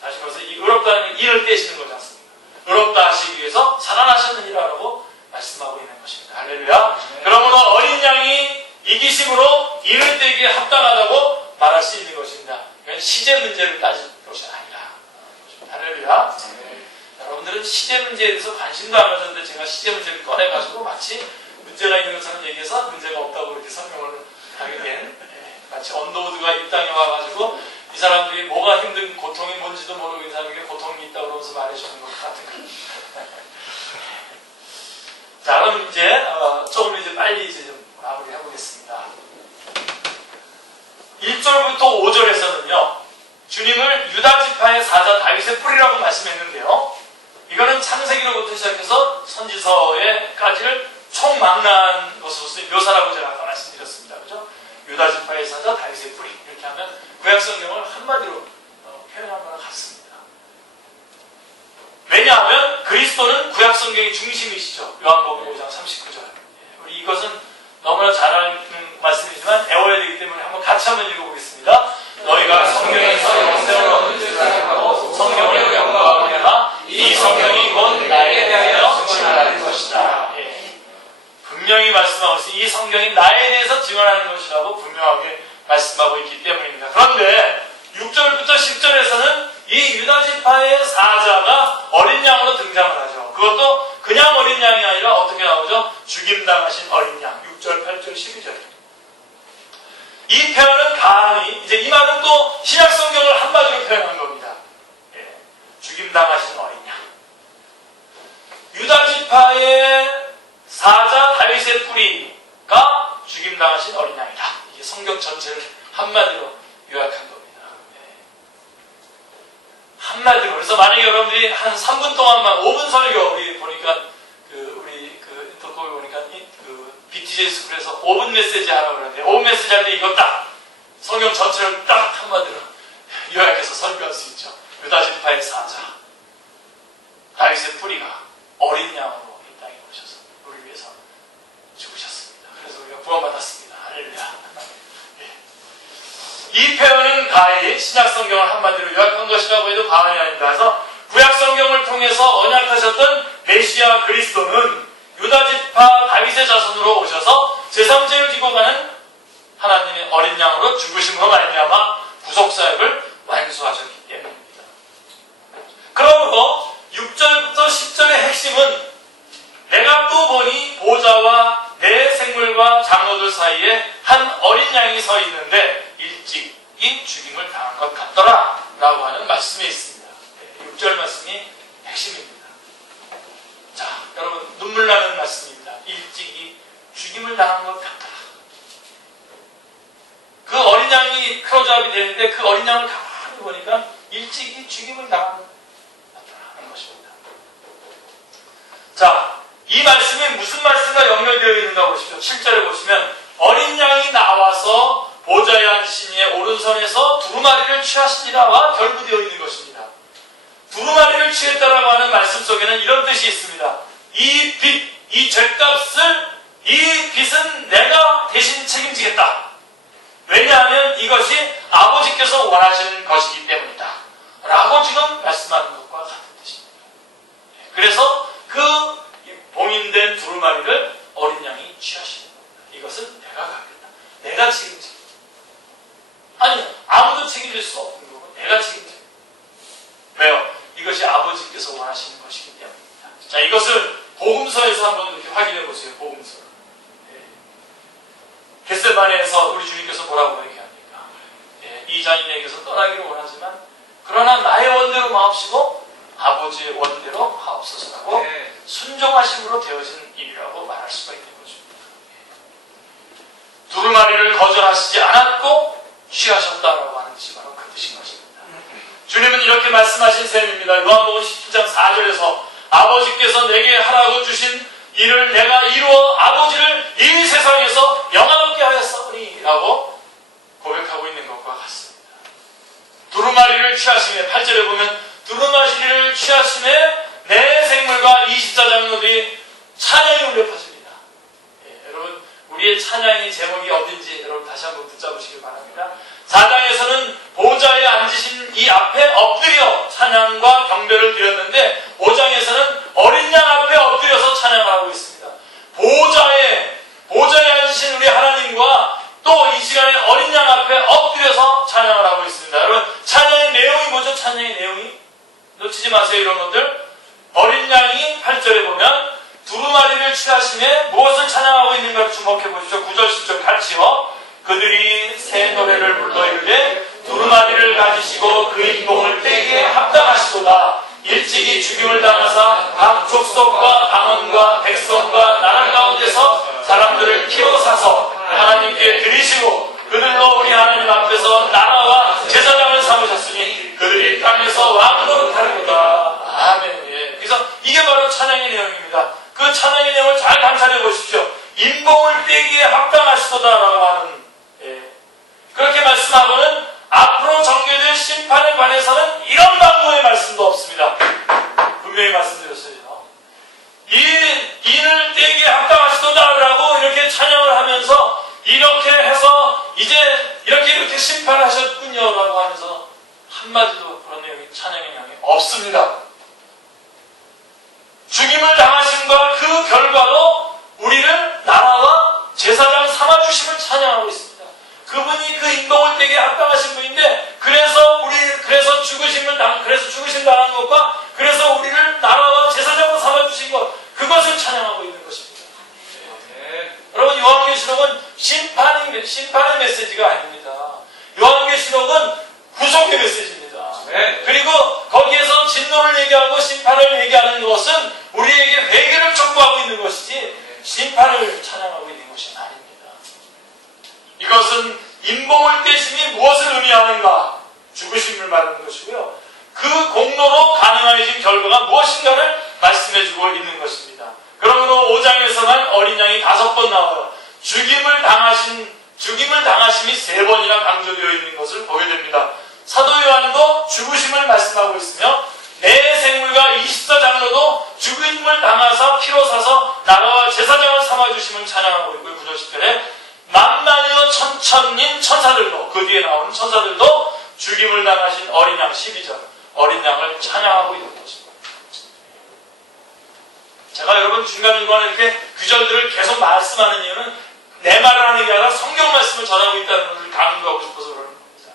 다시 말해서 이 의롭다는 일을 떼시는 거지 않습니까? 의롭다 하시기 위해서 살아나셨느니라라고 말씀하고 있는 것입니다. 할렐루야. 그러므로 어린 양이 이기심으로 일을 떼기에 합당하다고 말할 수 있는 것입니다. 그러니까 시제 문제를 따질 것이 아니라. 할렐루야. 여러분들은 시제 문제에 대해서 관심도 안 가졌는데 제가 시제 문제를 꺼내가지고 마치 문제가 있는 것처럼 얘기해서 문제가 없다고 이렇게 설명을 하게 된 마치 언더우드가 이 땅에 와가지고 이 사람들이 뭐가 힘든 고통이 뭔지도 모르고 이 사람에게 고통이 있다고 그러면서 말해주는 것 같은 거예요. 자, 그럼 이제 조금 이제 빨리 이제 좀 마무리해 보겠습니다. 1절부터 5절에서는요 주님을 유다 지파의 사자 다윗의 뿌리라고 말씀했는데요. 이거는 창세기로부터 시작해서 선지서에까지를 총망라한 것으로서의 묘사라고 제가 아까 말씀드렸습니다. 그죠? 유다 지파의 사자 다윗의 뿌리 이렇게 하면 구약 성경을 한마디로 표현한 거랑 같습니다. 왜냐하면 그리스도는 구약 성경의 중심이시죠. 요한복음 5장 39절. 우리 이것은 너무나 잘 아는 말씀이지만 애워야 되기 때문에 같이 한번 읽어보겠습니다. 너희가 성경에서 영생을 얻는 줄 알고 성경을 영광하느냐 이 성경이 곧 나에 대하여 증언하는 것이다. 분명히 말씀하고 있습니다. 이 성경이 나에 대해서 증언하는 것이라고 분명하게 말씀하고 있기 때문입니다. 그런데 6절부터 10절에서는 이 유다지파의 사자가 어린 양으로 등장을 하죠. 그것도 그냥 어린 양이 아니라 어떻게 나오죠? 죽임당하신 어린 양. 6절, 8절, 12절. 이 표현은 가히 이제 이 말은 또 신약 성경을 한마디로 표현한 겁니다. 죽임당하신 어린 양. 유다지파의 사자 다윗의 뿌리가 죽임당하신 어린 양이다. 이게 성경 전체를 한마디로 요약한 겁니다. 한마디로. 그래서 만약에 여러분들이 한 3분 동안만 5분 설교 우리 보니까 우리 인터콤에 보니까 BTJ 스쿨에서 5분 메시지 하라고 그러는데 5분 메시지 할 때 이거 딱 성경 전체를 딱 한마디로 요약해서 설교할 수 있죠. 유다지파의 사자 다윗의 뿌리가 어린 양으로 이 땅에 오셔서 우리를 위해서 죽으셨습니다. 그래서 우리가 구원받았습니다. 할렐루야. 이 표현은 가히 신약 성경을 한마디로 요약한 것이라고 해도 과언이 아닙니다. 그래서 구약 성경을 통해서 언약하셨던 메시아 그리스도는 유다지파 다윗의 자손으로 오셔서 제3제를 지고 가는 하나님의 어린 양으로 죽으심으로 말미암아 구속사역을 완수하셨기 때문입니다. 그러므로 6절부터 10절의 핵심은 내가 또 보니 보좌와 내 생물과 장로들 사이에 한 어린 양이 서 있는데 일찍이 죽임을 당한 것 같더라 라고 하는 말씀이 있습니다. 6절 말씀이 핵심입니다. 자, 여러분 눈물 나는 말씀입니다. 일찍이 죽임을 당한 것 같더라. 그 어린 양이 크로즈업이 되는데 그 어린 양을 가만히 보니까 일찍이 죽임을 당한 것 같더라는 것입니다. 자, 이 말씀이 무슨 말씀과 연결되어 있는가 보십시오. 7절에 보시면 어린 양이 나와서 보좌에 앉으신 이의 오른손에서 두루마리를 취하시니라와 결부되어 있는 것입니다. 두루마리를 취했다라고 하는 말씀 속에는 이런 뜻이 있습니다. 이 빚, 이 죄값을, 이 빚은 내가 대신 책임지겠다. 왜냐하면 이것이 아버지께서 원하시는 것이기 때문이다. 라고 지금 말씀하는 것과 같은 뜻입니다. 그래서 그 봉인된 두루마리를 어린 양이 취하시는 겁니다. 이것은 내가 갖겠다. 내가 책임져. 아니, 아무도 책임질 수 없는 거고 내가 책임져. 왜요? 이것이 아버지께서 원하시는 것이기 때문입니다. 자, 이것을 복음서에서 한번 이렇게 확인해 보세요. 복음서. 겟세마네에서 우리 주님께서 뭐라고 얘기합니까? 이 자녀에게서 떠나기를 원하지만 그러나 나의 원대로 마옵시고 아버지의 원대로 하옵소서라고 순종하심으로 되어진 일이라고 말할 수가 있는 것입니다. 두루마리를 거절하시지 않았고 취하셨다라고 하는 뜻이 바로 그 뜻인 것입니다. 주님은 이렇게 말씀하신 셈입니다. 요한복음 17장 4절에서 아버지께서 내게 하라고 주신 일을 내가 이루어 아버지를 이 세상에서 영화롭게 하였사오니 라고 고백하고 있는 것과 같습니다. 두루마리를 취하심에 8절에 보면 두루마리를 취하심에 내 생물과 24장로들이 찬양이 울려 퍼집니다. 여러분 우리의 찬양의 제목이 어딘지 여러분 다시 한번 붙잡으시길 바랍니다. 4장에서는 보좌에 앉으신 이 앞에 엎드려 찬양과 경배를 드렸는데 5장에서는 어린 양 앞에 엎드려서 찬양을 하고 있습니다. 보좌에 앉으신 우리 하나님과 또 이 시간에 어린 양 앞에 엎드려서 찬양을 하고 있습니다. 여러분 찬양의 내용이 뭐죠? 찬양의 내용이? 놓치지 마세요. 이런 것들. 어린 양이 8절에 보면 두루마리를 취하심에 무엇을 찬양하고 있는가를 주목해 보십시오. 9절 10절 같이요. 그들이 새 노래를 불러 이르되 두루마리를 가지시고 그 인봉을 떼기에 합당하시도다. 일찍이 죽임을 당하사 각 족속과 방언과 백성과 나라 가운데서 사람들을 피로 사서 하나님께 드리시고 그들로 우리 하나님 앞에서 나라와 제사장을 삼으셨으니 그들이 땅에서 왕으로 다르도다. 아멘. 그래서 이게 바로 찬양의 내용입니다. 그 찬양의 내용을 잘 감찰해 보십시오. 인봉을 떼기에 합당하시도다라고 하는 그렇게 말씀하고는 앞으로 전개될 심판에 관해서는 이런 방법의 말씀도 없습니다. 분명히 말씀드렸어요. 인을 떼기에 합당하시도다라고 이렇게 찬양을 하면서 이렇게 해서 이제 이렇게 심판하셨군요라고 하면서 한마디도 그런 내용이 찬양의 내용이 없습니다. 죽임을 당하심과 그 결과로 우리를 나라와 제사장 삼아주심을 찬양하고 있습니다. 그분이 그 인봉을 떼기에 합당하신 분인데 그래서 죽으심 당한 것과 그래서 우리를 나라와 제사장으로 삼아주신 것 그것을 찬양하고 있는 것입니다. 여러분 요한계시록은 심판의 메시지가 아닙니다. 요한계시록은 구속의 메시지입니다. 그리고 거기에서 진노를 얘기하고 심판을 얘기하는 것은 우리에게 회개를 촉구하고 있는 것이지 심판을 찬양하고 있는 것이 아닙니다. 이것은 인봉을 떼심이 무엇을 의미하는가? 죽으심을 말하는 것이고요. 그 공로로 가능해진 결과가 무엇인가를 말씀해주고 있는 것입니다. 그러므로 5장에서만 어린 양이 5번 나와요. 죽임을 당하심이 3번이나 강조되어 있는 것을 보게 됩니다. 사도 요한도 죽으심을 말씀하고 있으며 내 생물과 24장로도 죽임을 당하사 피로 사서 나라와 제사장을 삼아주심을 찬양하고 있고요. 9절 10절에 만만이요 천천인 천사들도 그 뒤에 나오는 천사들도 죽임을 당하신 어린 양 12절 어린 양을 찬양하고 있는 것입니다. 제가 여러분 중간중간에 이렇게 구절들을 계속 말씀하는 이유는 내 말을 하는 게 아니라 성경 말씀을 전하고 있다는 것을 강조하고 싶어서 그러는 겁니다.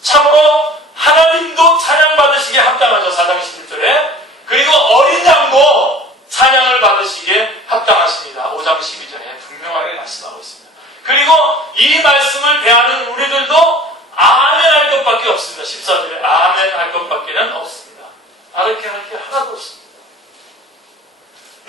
참으로 하나님도 찬양받으시기에 합당하죠. 4장 11절에 그리고 어린 양도 찬양을 받으시기에 합당하십니다. 5장 12절에 분명하게 말씀하고 있습니다. 그리고 이 말씀을 대하는 우리들도 아멘 할 것밖에 없습니다. 14절에 아멘 할 것밖에는 없습니다. 다르게 할 게 하나도 없습니다.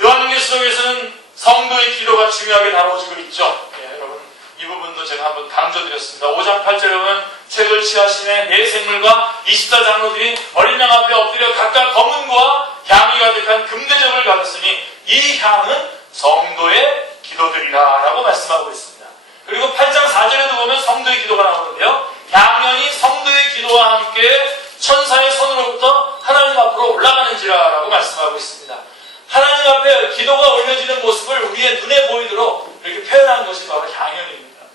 요한계시록에서는 성도의 기도가 중요하게 다뤄지고 있죠. 여러분 이 부분도 제가 한번 강조드렸습니다. 5장 8절에 보면 책을 취하심에 내 생물과 24장로들이 어린 양 앞에 엎드려 각각 검은과 향이 가득한 금대접을 가졌으니 이 향은 성도의 기도들이라 라고 말씀하고 있습니다. 그리고 8장 4절에도 보면 성도의 기도가 나오는데요. 향연이 성도의 기도와 함께 천사의 손으로부터 하나님 앞으로 올라가는지라 라고 말씀하고 있습니다. 하나님 앞에 기도가 올려지는 모습을 우리의 눈에 보이도록 이렇게 표현한 것이 바로 향연입니다.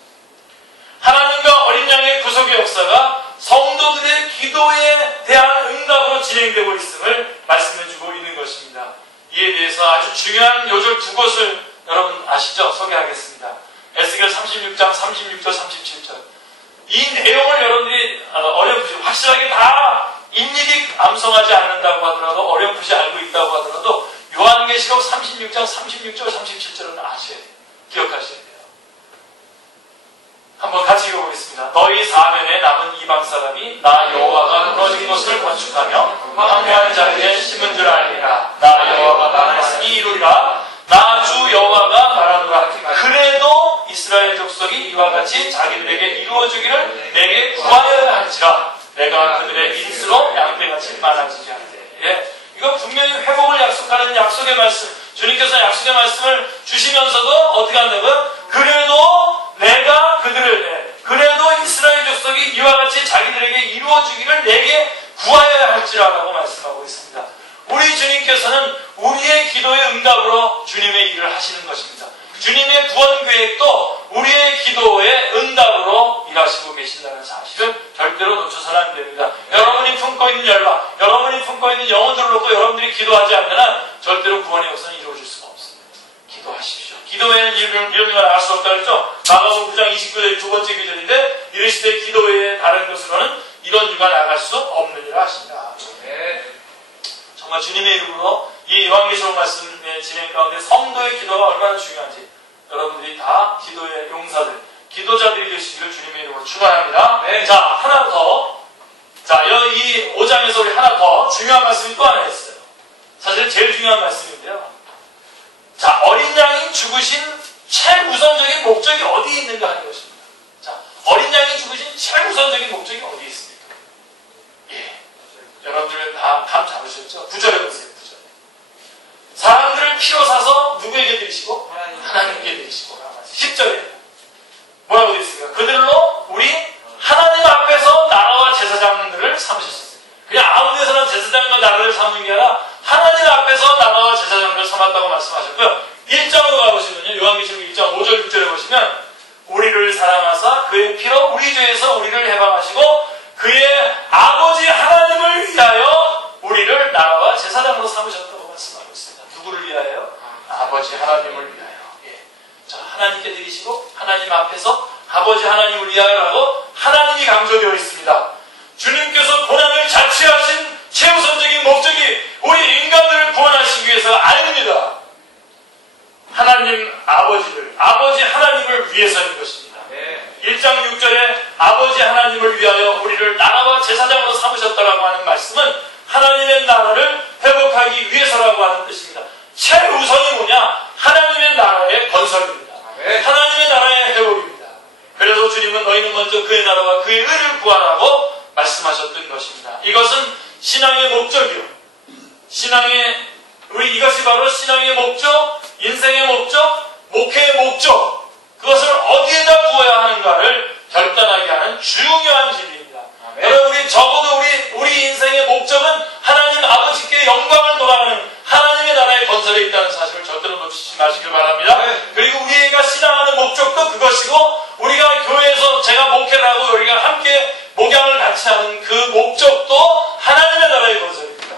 하나님과 어린 양의 구속의 역사가 성도들의 기도에 대한 응답으로 진행되고 있음을 말씀해주고 있는 것입니다. 이에 대해서 아주 중요한 요절 2곳을 여러분 아시죠? 소개하겠습니다. 에스겔 36장 36절 37절. 이 내용을 여러분들이 어렴풋이 확실하게 다 일일이 암송하지 않는다고 하더라도 어렴풋이 알고 있다고 하더라도 요한계시록 36장 36절 37절은 아셔야 돼요. 기억하셔야 돼요. 한번 같이 읽어보겠습니다. 너희 사면에 남은 이방 사람이 나 여호와가 무너진 것을 건축하며 황무한 자리에 심은 줄 알리라. 나 여호와가 말하였으니 이루리라. 나 주 여호와가 말하노라. 그래도 이스라엘 족속이 이와 같이 자기들에게 이루어주기를 내게 구하여야 할지라. 내가 그들의 인수로 양떼같이 많아지지 않되. 예. 이거 분명히 회복을 약속하는 약속의 말씀. 주님께서 약속의 말씀을 주시면서도 어떻게 한다고요? 그래도 내가 그들을, 그래도 이스라엘 족속이 이와 같이 자기들에게 이루어주기를 내게 구하여야 할지라라고 말씀하고 있습니다. 우리 주님께서는 우리의 기도의 응답으로 주님의 일을 하시는 것입니다. 주님의 구원 계획도 우리의 기도의 응답으로 일하시고 계신다는 사실을 절대로 놓쳐서는 안 됩니다. 여러분이 품고 있는 열망, 여러분이 품고 있는 영혼들을 놓고 여러분들이 기도하지 않는 한 절대로 구원의 역사는 이루어질 수가 없습니다. 기도하십시오. 기도에는 이런 걸 알 수 없다 그랬죠? 마가복음 9장 29절 두 번째 구절인데 이르시되 기도 외에 다른 것으로는 이런 유가 나갈 수 없느니라 하십니다. 정말 주님의 이름으로 이 요한계시록 말씀의 진행 가운데 성도의 기도가 얼마나 중요한지 여러분들이 다 기도의 용사들, 기도자들이 되시기를 주님의 이름으로 축원합니다. 네. 자, 하나 더. 자, 이 5장에서 우리 하나 더 중요한 말씀이 또 하나 있어요. 사실 제일 중요한 말씀인데요. 자, 어린 양이 죽으신 최우선적인 목적이 어디에 있는가 하는 것입니다. 자, 어린 양이 죽으신 최우선적인 목적이 어디에 있습니까? 예. 여러분들 다 감 잡으셨죠? 9절에 보세요. 9절. 사람들을 피로 사서 누구에게 드리시고? 하나님께 드리시고. 10절에 뭐라고 되어 있습니까? 그들로 우리 하나님 앞에서 나라와 제사장들을 삼으셨습니다. 그냥 아무 데서나 제사장과 나라를 삼는 게 아니라 하나님 앞에서 나라와 제사장들을 삼았다고 말씀하셨고요. 1장으로 가보시면요. 요한계시록 1장 5절 6절에 보시면 우리를 사랑하사 그의 피로 우리 죄에서 우리를 해방하시고 그의 아버지 하나님을 위하여 우리를 나라와 제사장으로 삼으셨다고 말씀하고 있습니다. 누구를 위하여? 아버지 하나님을 위하여. 예. 자, 하나님께 드리시고 하나님 앞에서 아버지 하나님을 위하여라고 하나님이 강조되어 있습니다. 주님께서 고난을 자취하신 최우선적인 목적이 우리 인간들을 구원하시기 위해서가 아닙니다. 하나님 아버지를, 아버지 하나님을 위해서인 것입니다. 1장 6절에 아버지 하나님을 위하여 우리를 나라와 제사장으로 삼으셨다라고 하는 말씀은 하나님의 나라를 회복하기 위해서라고 하는 뜻입니다. 최우선이 뭐냐? 하나님의 나라의 건설입니다. 하나님의 나라의 회복입니다. 그래서 주님은 너희는 먼저 그의 나라와 그의 의를 구하라고 말씀하셨던 것입니다. 이것은 신앙의 목적이요. 이것이 바로 신앙의 목적, 인생의 목적, 목회의 목적, 그것을 어디에다 부어야 하는가를 결단하게 하는 중요한 진리입니다. 여러분, 적어도 우리 인생의 목적은 하나님 아버지께 영광을 돌아가는 하나님의 나라의 건설에 있다는 사실을 절대로 놓치지 마시길 바랍니다. 그리고 우리가 신앙하는 목적도 그것이고, 우리가 교회에서 제가 목회를 하고 우리가 함께 목양을 같이 하는 그 목적도 하나님의 나라의 건설입니다.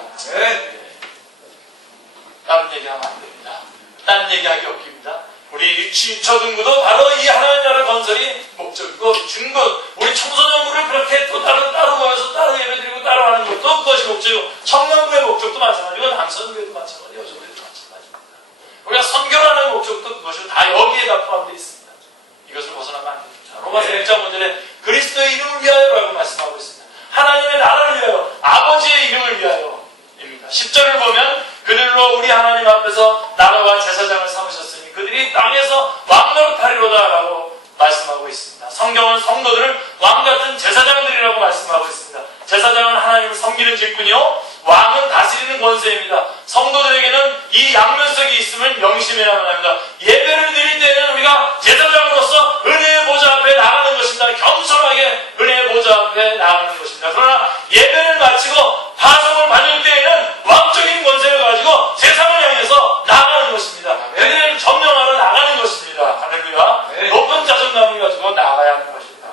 다른 얘기하면 안 됩니다. 딴 얘기하기 없습니다. 우리 초등부도 바로 이 하나님 나라 건설이 목적이고, 중부, 우리 청소년부를 그렇게 또 따로 모여서 따로 예배드리고 따로 하는 것도 그것이 목적이고, 청년부의 목적도 마찬가지고, 남선교회도 마찬가지고, 여성교회도 마찬가지입니다. 우리가 선교라는 목적도 그것이 다 여기에다 포함되어 있습니다. 이것을 벗어나면 안 됩니다. 로마서 1장 5절에 그리스도의 이름을 위하여라고 말씀하고 있습니다. 하나님의 나라를 위하여, 아버지의 이름을 위하여입니다. 10절을 보면 그들로 우리 하나님 앞에서 나라와 제사장을 삼으셨으니 그들이 땅에서 왕노릇하리로다 라고 말씀하고 있습니다. 성경은 성도들을 왕같은 제사장들이라고 말씀하고 있습니다. 제사장은 하나님을 섬기는 직분이요, 왕은 다스리는 권세입니다. 성도들에게는 이 양면성이 있음을 명심해야만 합니다. 예배를 드릴 때에는 우리가 제사장으로서 은혜의 보좌 앞에 나가는 것입니다. 겸손하게 은혜의 보좌 앞에 나가는 것입니다. 그러나 예배를 마치고 파송을 받을 때에는 왕적인 권세를 가지고 세상을 향해서 나가는 것입니다. 그들을 점령하러 나가는 것입니다. 할렐루야. 높은 자존감을 가지고 나가야 하는 것입니다.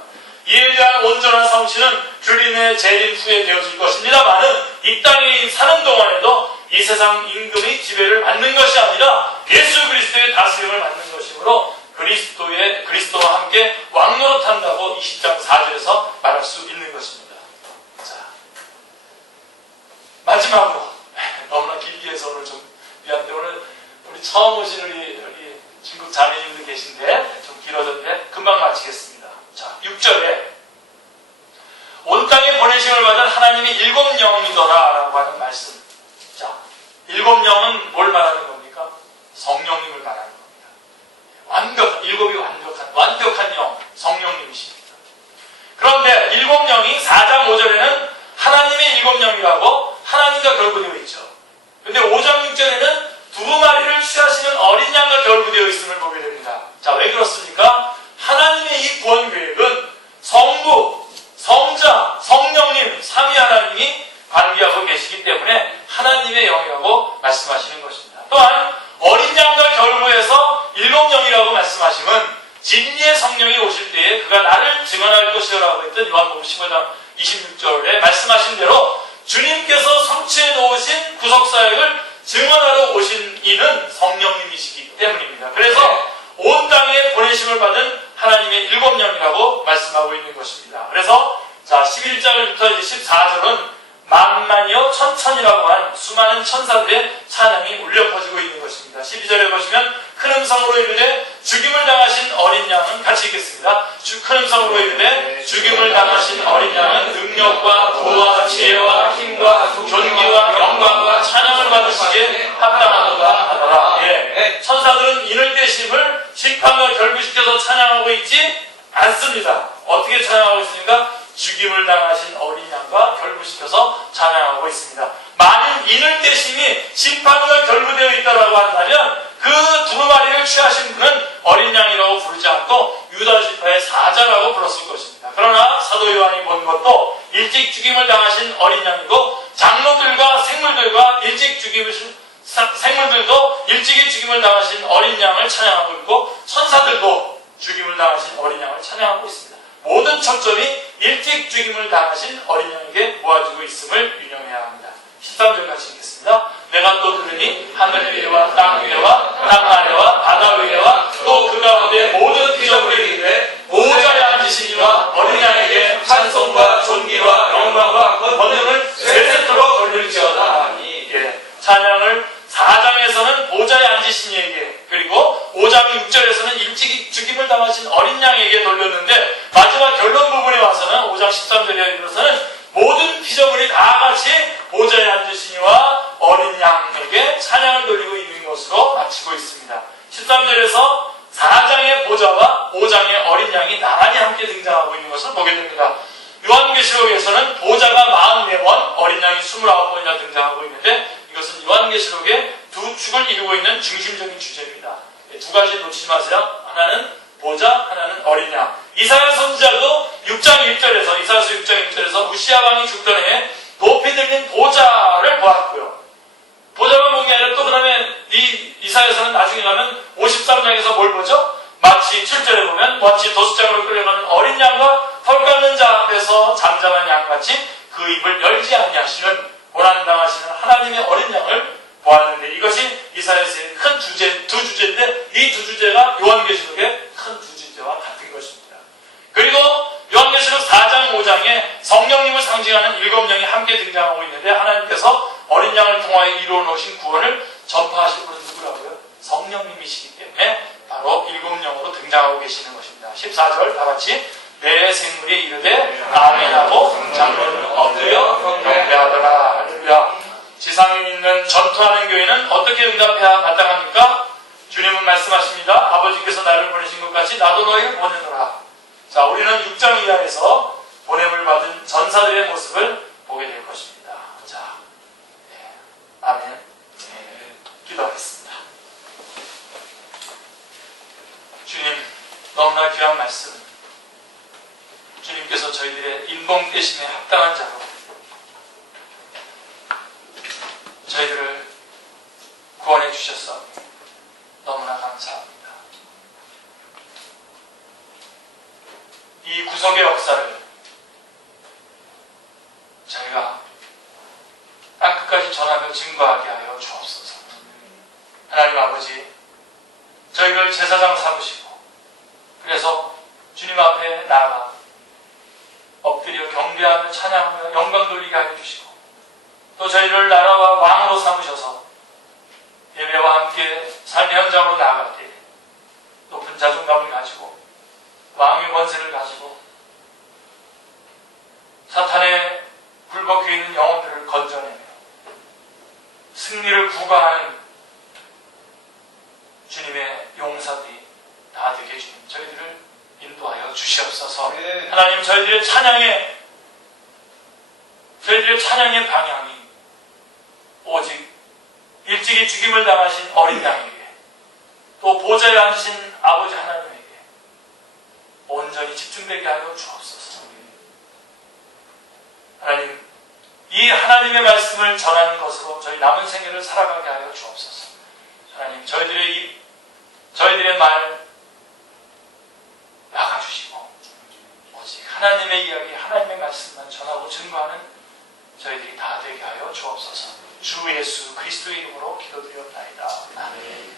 이에 대한 온전한 성취는 주님의 재림 후에 되어질 것입니다만은 이 땅에 사는 동안에도 이 세상 임금의 지배를 받는 것이 아니라 예수 그리스도의 다스림을 받는 것이므로 그리스도와 함께 왕노릇한다고 20장 4절에서 말할 수 있는 것입니다. 자, 마지막으로 너무나 길게 해서 오늘 좀 미안한데 오늘 우리 처음 오신 우리 중국 자매님들 계신데 좀 길어졌는데 금방 마치겠습니다. 자, 6절에 온 땅에 보내심을 받은 하나님이 7영이더라 라고 하는 말씀. 자, 7영은 뭘 말하는 겁니까? 성령님을 말하는 겁니다. 7이 완벽한 영, 성령님이십니다. 그런데 7영이 4장 5절에는 하나님의 7영이라고 하나님과 결부되어 있죠. 근데 5장 6절에는 두루마리를 취하시는 어린 양과 결부되어 있음을 보게 됩니다. 자, 왜 그렇습니까? 하나님의 이 구원 계획은 성부, 성자, 성령님, 삼위 하나님이 관계하고 계시기 때문에 하나님의 영이라고 말씀하시는 것입니다. 또한 어린 양과 결부해서 7영이라고 말씀하시면 진리의 성령이 오실 때에 그가 나를 증언할 것이라고 했던 요한복음 15장 26절에 말씀하신 대로 주님께서 성취해 놓으신 구속사역을 증언하러 오신 이는 성령님이시기 때문입니다. 그래서 온 땅에 보내심을 받은 하나님의 7영이라고 말씀하고 있는 것입니다. 그래서 자 11장부터 이제 14절은 만만이요 천천이라고 한 수많은 천사들의 찬양이 울려 퍼지고 있는 것입니다. 12절에 보시면 큰 음성으로 이르되 죽임을 당하신 어린 양은 같이 읽겠습니다. 큰 음성으로 이르되 죽임을 당하신 어린 양은 능력과 부와 지혜와 힘과 존귀와 영광과 찬양을 받으시기에 합당하도다 하더라. 예. 천사들은 이를 대심을 심판과 결부시켜서 찬양하고 있지 않습니다. 어떻게 찬양하고 있습니까? 죽임을 당하신 어린 양과 결부시켜서 찬양하고 있습니다. 만일 인을 대심이 심판과 결부되어 있다고 한다면 그 두루마리를 취하신 분은 어린 양이라고 부르지 않고 유다 지파의 사자라고 불렀을 것입니다. 그러나 사도 요한이 본 것도 일찍 죽임을 당하신 어린 양이고 장로들과 생물들도 일찍이 죽임을 당하신 어린 양을 찬양하고 있고 천사들도 죽임을 당하신 어린 양을 찬양하고 있습니다. 모든 초점이 일찍 죽임을 당하신 어린 양에게 모아지고 있음을 유념해야 합니다. 13절 같이 읽겠습니다. 내가 또 들으니 하늘 위에와 땅 위에와 땅 아래와 바다 위에와 또 그 가운데 모든 피조물이 이르되 보호자에 앉으신 이와 어린 양에게 찬송과 존귀와 영광과 권능을 세세토록 돌릴지어다 하니. 예, 찬양을 4장에서는 보좌에 앉으신 이에게 그리고 5장 6절에서는 일찍 죽임을 당하신 어린 양에게 돌렸는데 마지막 결론 부분에 와서는 5장 13절에 이르러서는 모든 피조물이 다 같이 보좌에 앉으신 이와 어린 양에게 찬양을 돌리고 있는 것으로 마치고 있습니다. 13절에서 4장의 보좌와 5장의 어린 양이 나란히 함께 등장하고 있는 것을 보게 됩니다. 요한계시록에서는 보좌가 44번, 어린 양이 29번이나 등장하고 있는데 이것은 요한계시록의 두 축을 이루고 있는 중심적인 주제입니다. 두 가지 놓치지 마세요. 하나는 보좌, 하나는 어린 양. 이사야 선지자도 6장 1절에서 이사야서 6장 1절에서 우시아 왕이 죽던 해에 높이 들린 보좌를 보았고요. 보좌만 본 게 아니라 또 그다음에 이 이사야서는 나중에 가면 53장에서 뭘 보죠? 마치 7절에 보면 마치 도수장으로 끌려가는 어린 양과 털 깎는 자 앞에서 잠잠한 양같이 그 입을 열지 아니하시는 고난당하시는 하나님의 어린 양을 보았는데 이것이 이사야서의 큰 주제, 두 주제인데 이 두 주제가 요한계시록의 큰 두 주제와 같은 것입니다. 그리고 요한계시록 4장 5장에 성령님을 상징하는 7영이 함께 등장하고 있는데 하나님께서 어린 양을 통하여 이루어 놓으신 구원을 전파하실 분은 누구라고요? 성령님이시기 때문에 바로 7영으로 등장하고 계시는 것입니다. 14절 다 같이 내 생물이 이르되 아멘하고 장로는 엎드려 경배하더라. 할렐루야. 지상에 있는 전투하는 교회는 어떻게 응답해야 마땅합니까? 주님은 말씀하십니다. 아버지께서 나를 보내신 것 같이 나도 너희를 보내노라. 자, 우리는 6장 이하에서 보냄을 받은 전사들의 모습을 보게 될 것입니다. 자, 네. 아멘. 네. 기도하겠습니다. 주님, 너무나 귀한 말씀. 주님께서 저희들의 인봉되심에 합당한 자로 저희들을 구원해 주셨사오니 너무나 감사합니다. 이 구속의 역사를 저희가 땅끝까지 전하며 증거하게 하여 주옵소서. 하나님 아버지, 저희를 제사장 삼으시고 그래서 주님 앞에 나아가 엎드려 경배하며 찬양하며 영광 돌리게 하여 주시고, 또 저희를 나라와 왕으로 삼으셔서 예배와 함께 삶의 현장으로 나아갈 때 높은 자존감을 가지고 왕의 권세를 가지고 사탄의 굴복해 있는 영혼들을 건져내며 승리를 구가하는 주님의 용사들이 다 되게 해주님, 저희들을 인도하여 주시옵소서. 네. 하나님, 저희들의 찬양의 방향이 오직 일찍이 죽임을 당하신 어린 양에게, 또 보좌에 앉으신 아버지 하나님에게 온전히 집중되게 하여 주옵소서. 하나님, 이 하나님의 말씀을 전하는 것으로 저희 남은 생애를 살아가게 하여 주옵소서. 하나님, 저희들의 말 막아주시고 오직 하나님의 이야기, 하나님의 말씀만 전하고 증거하는 저희들이 다 되게 하여 주옵소서. 주 예수 그리스도의 이름으로 기도드렸나이다. 아멘.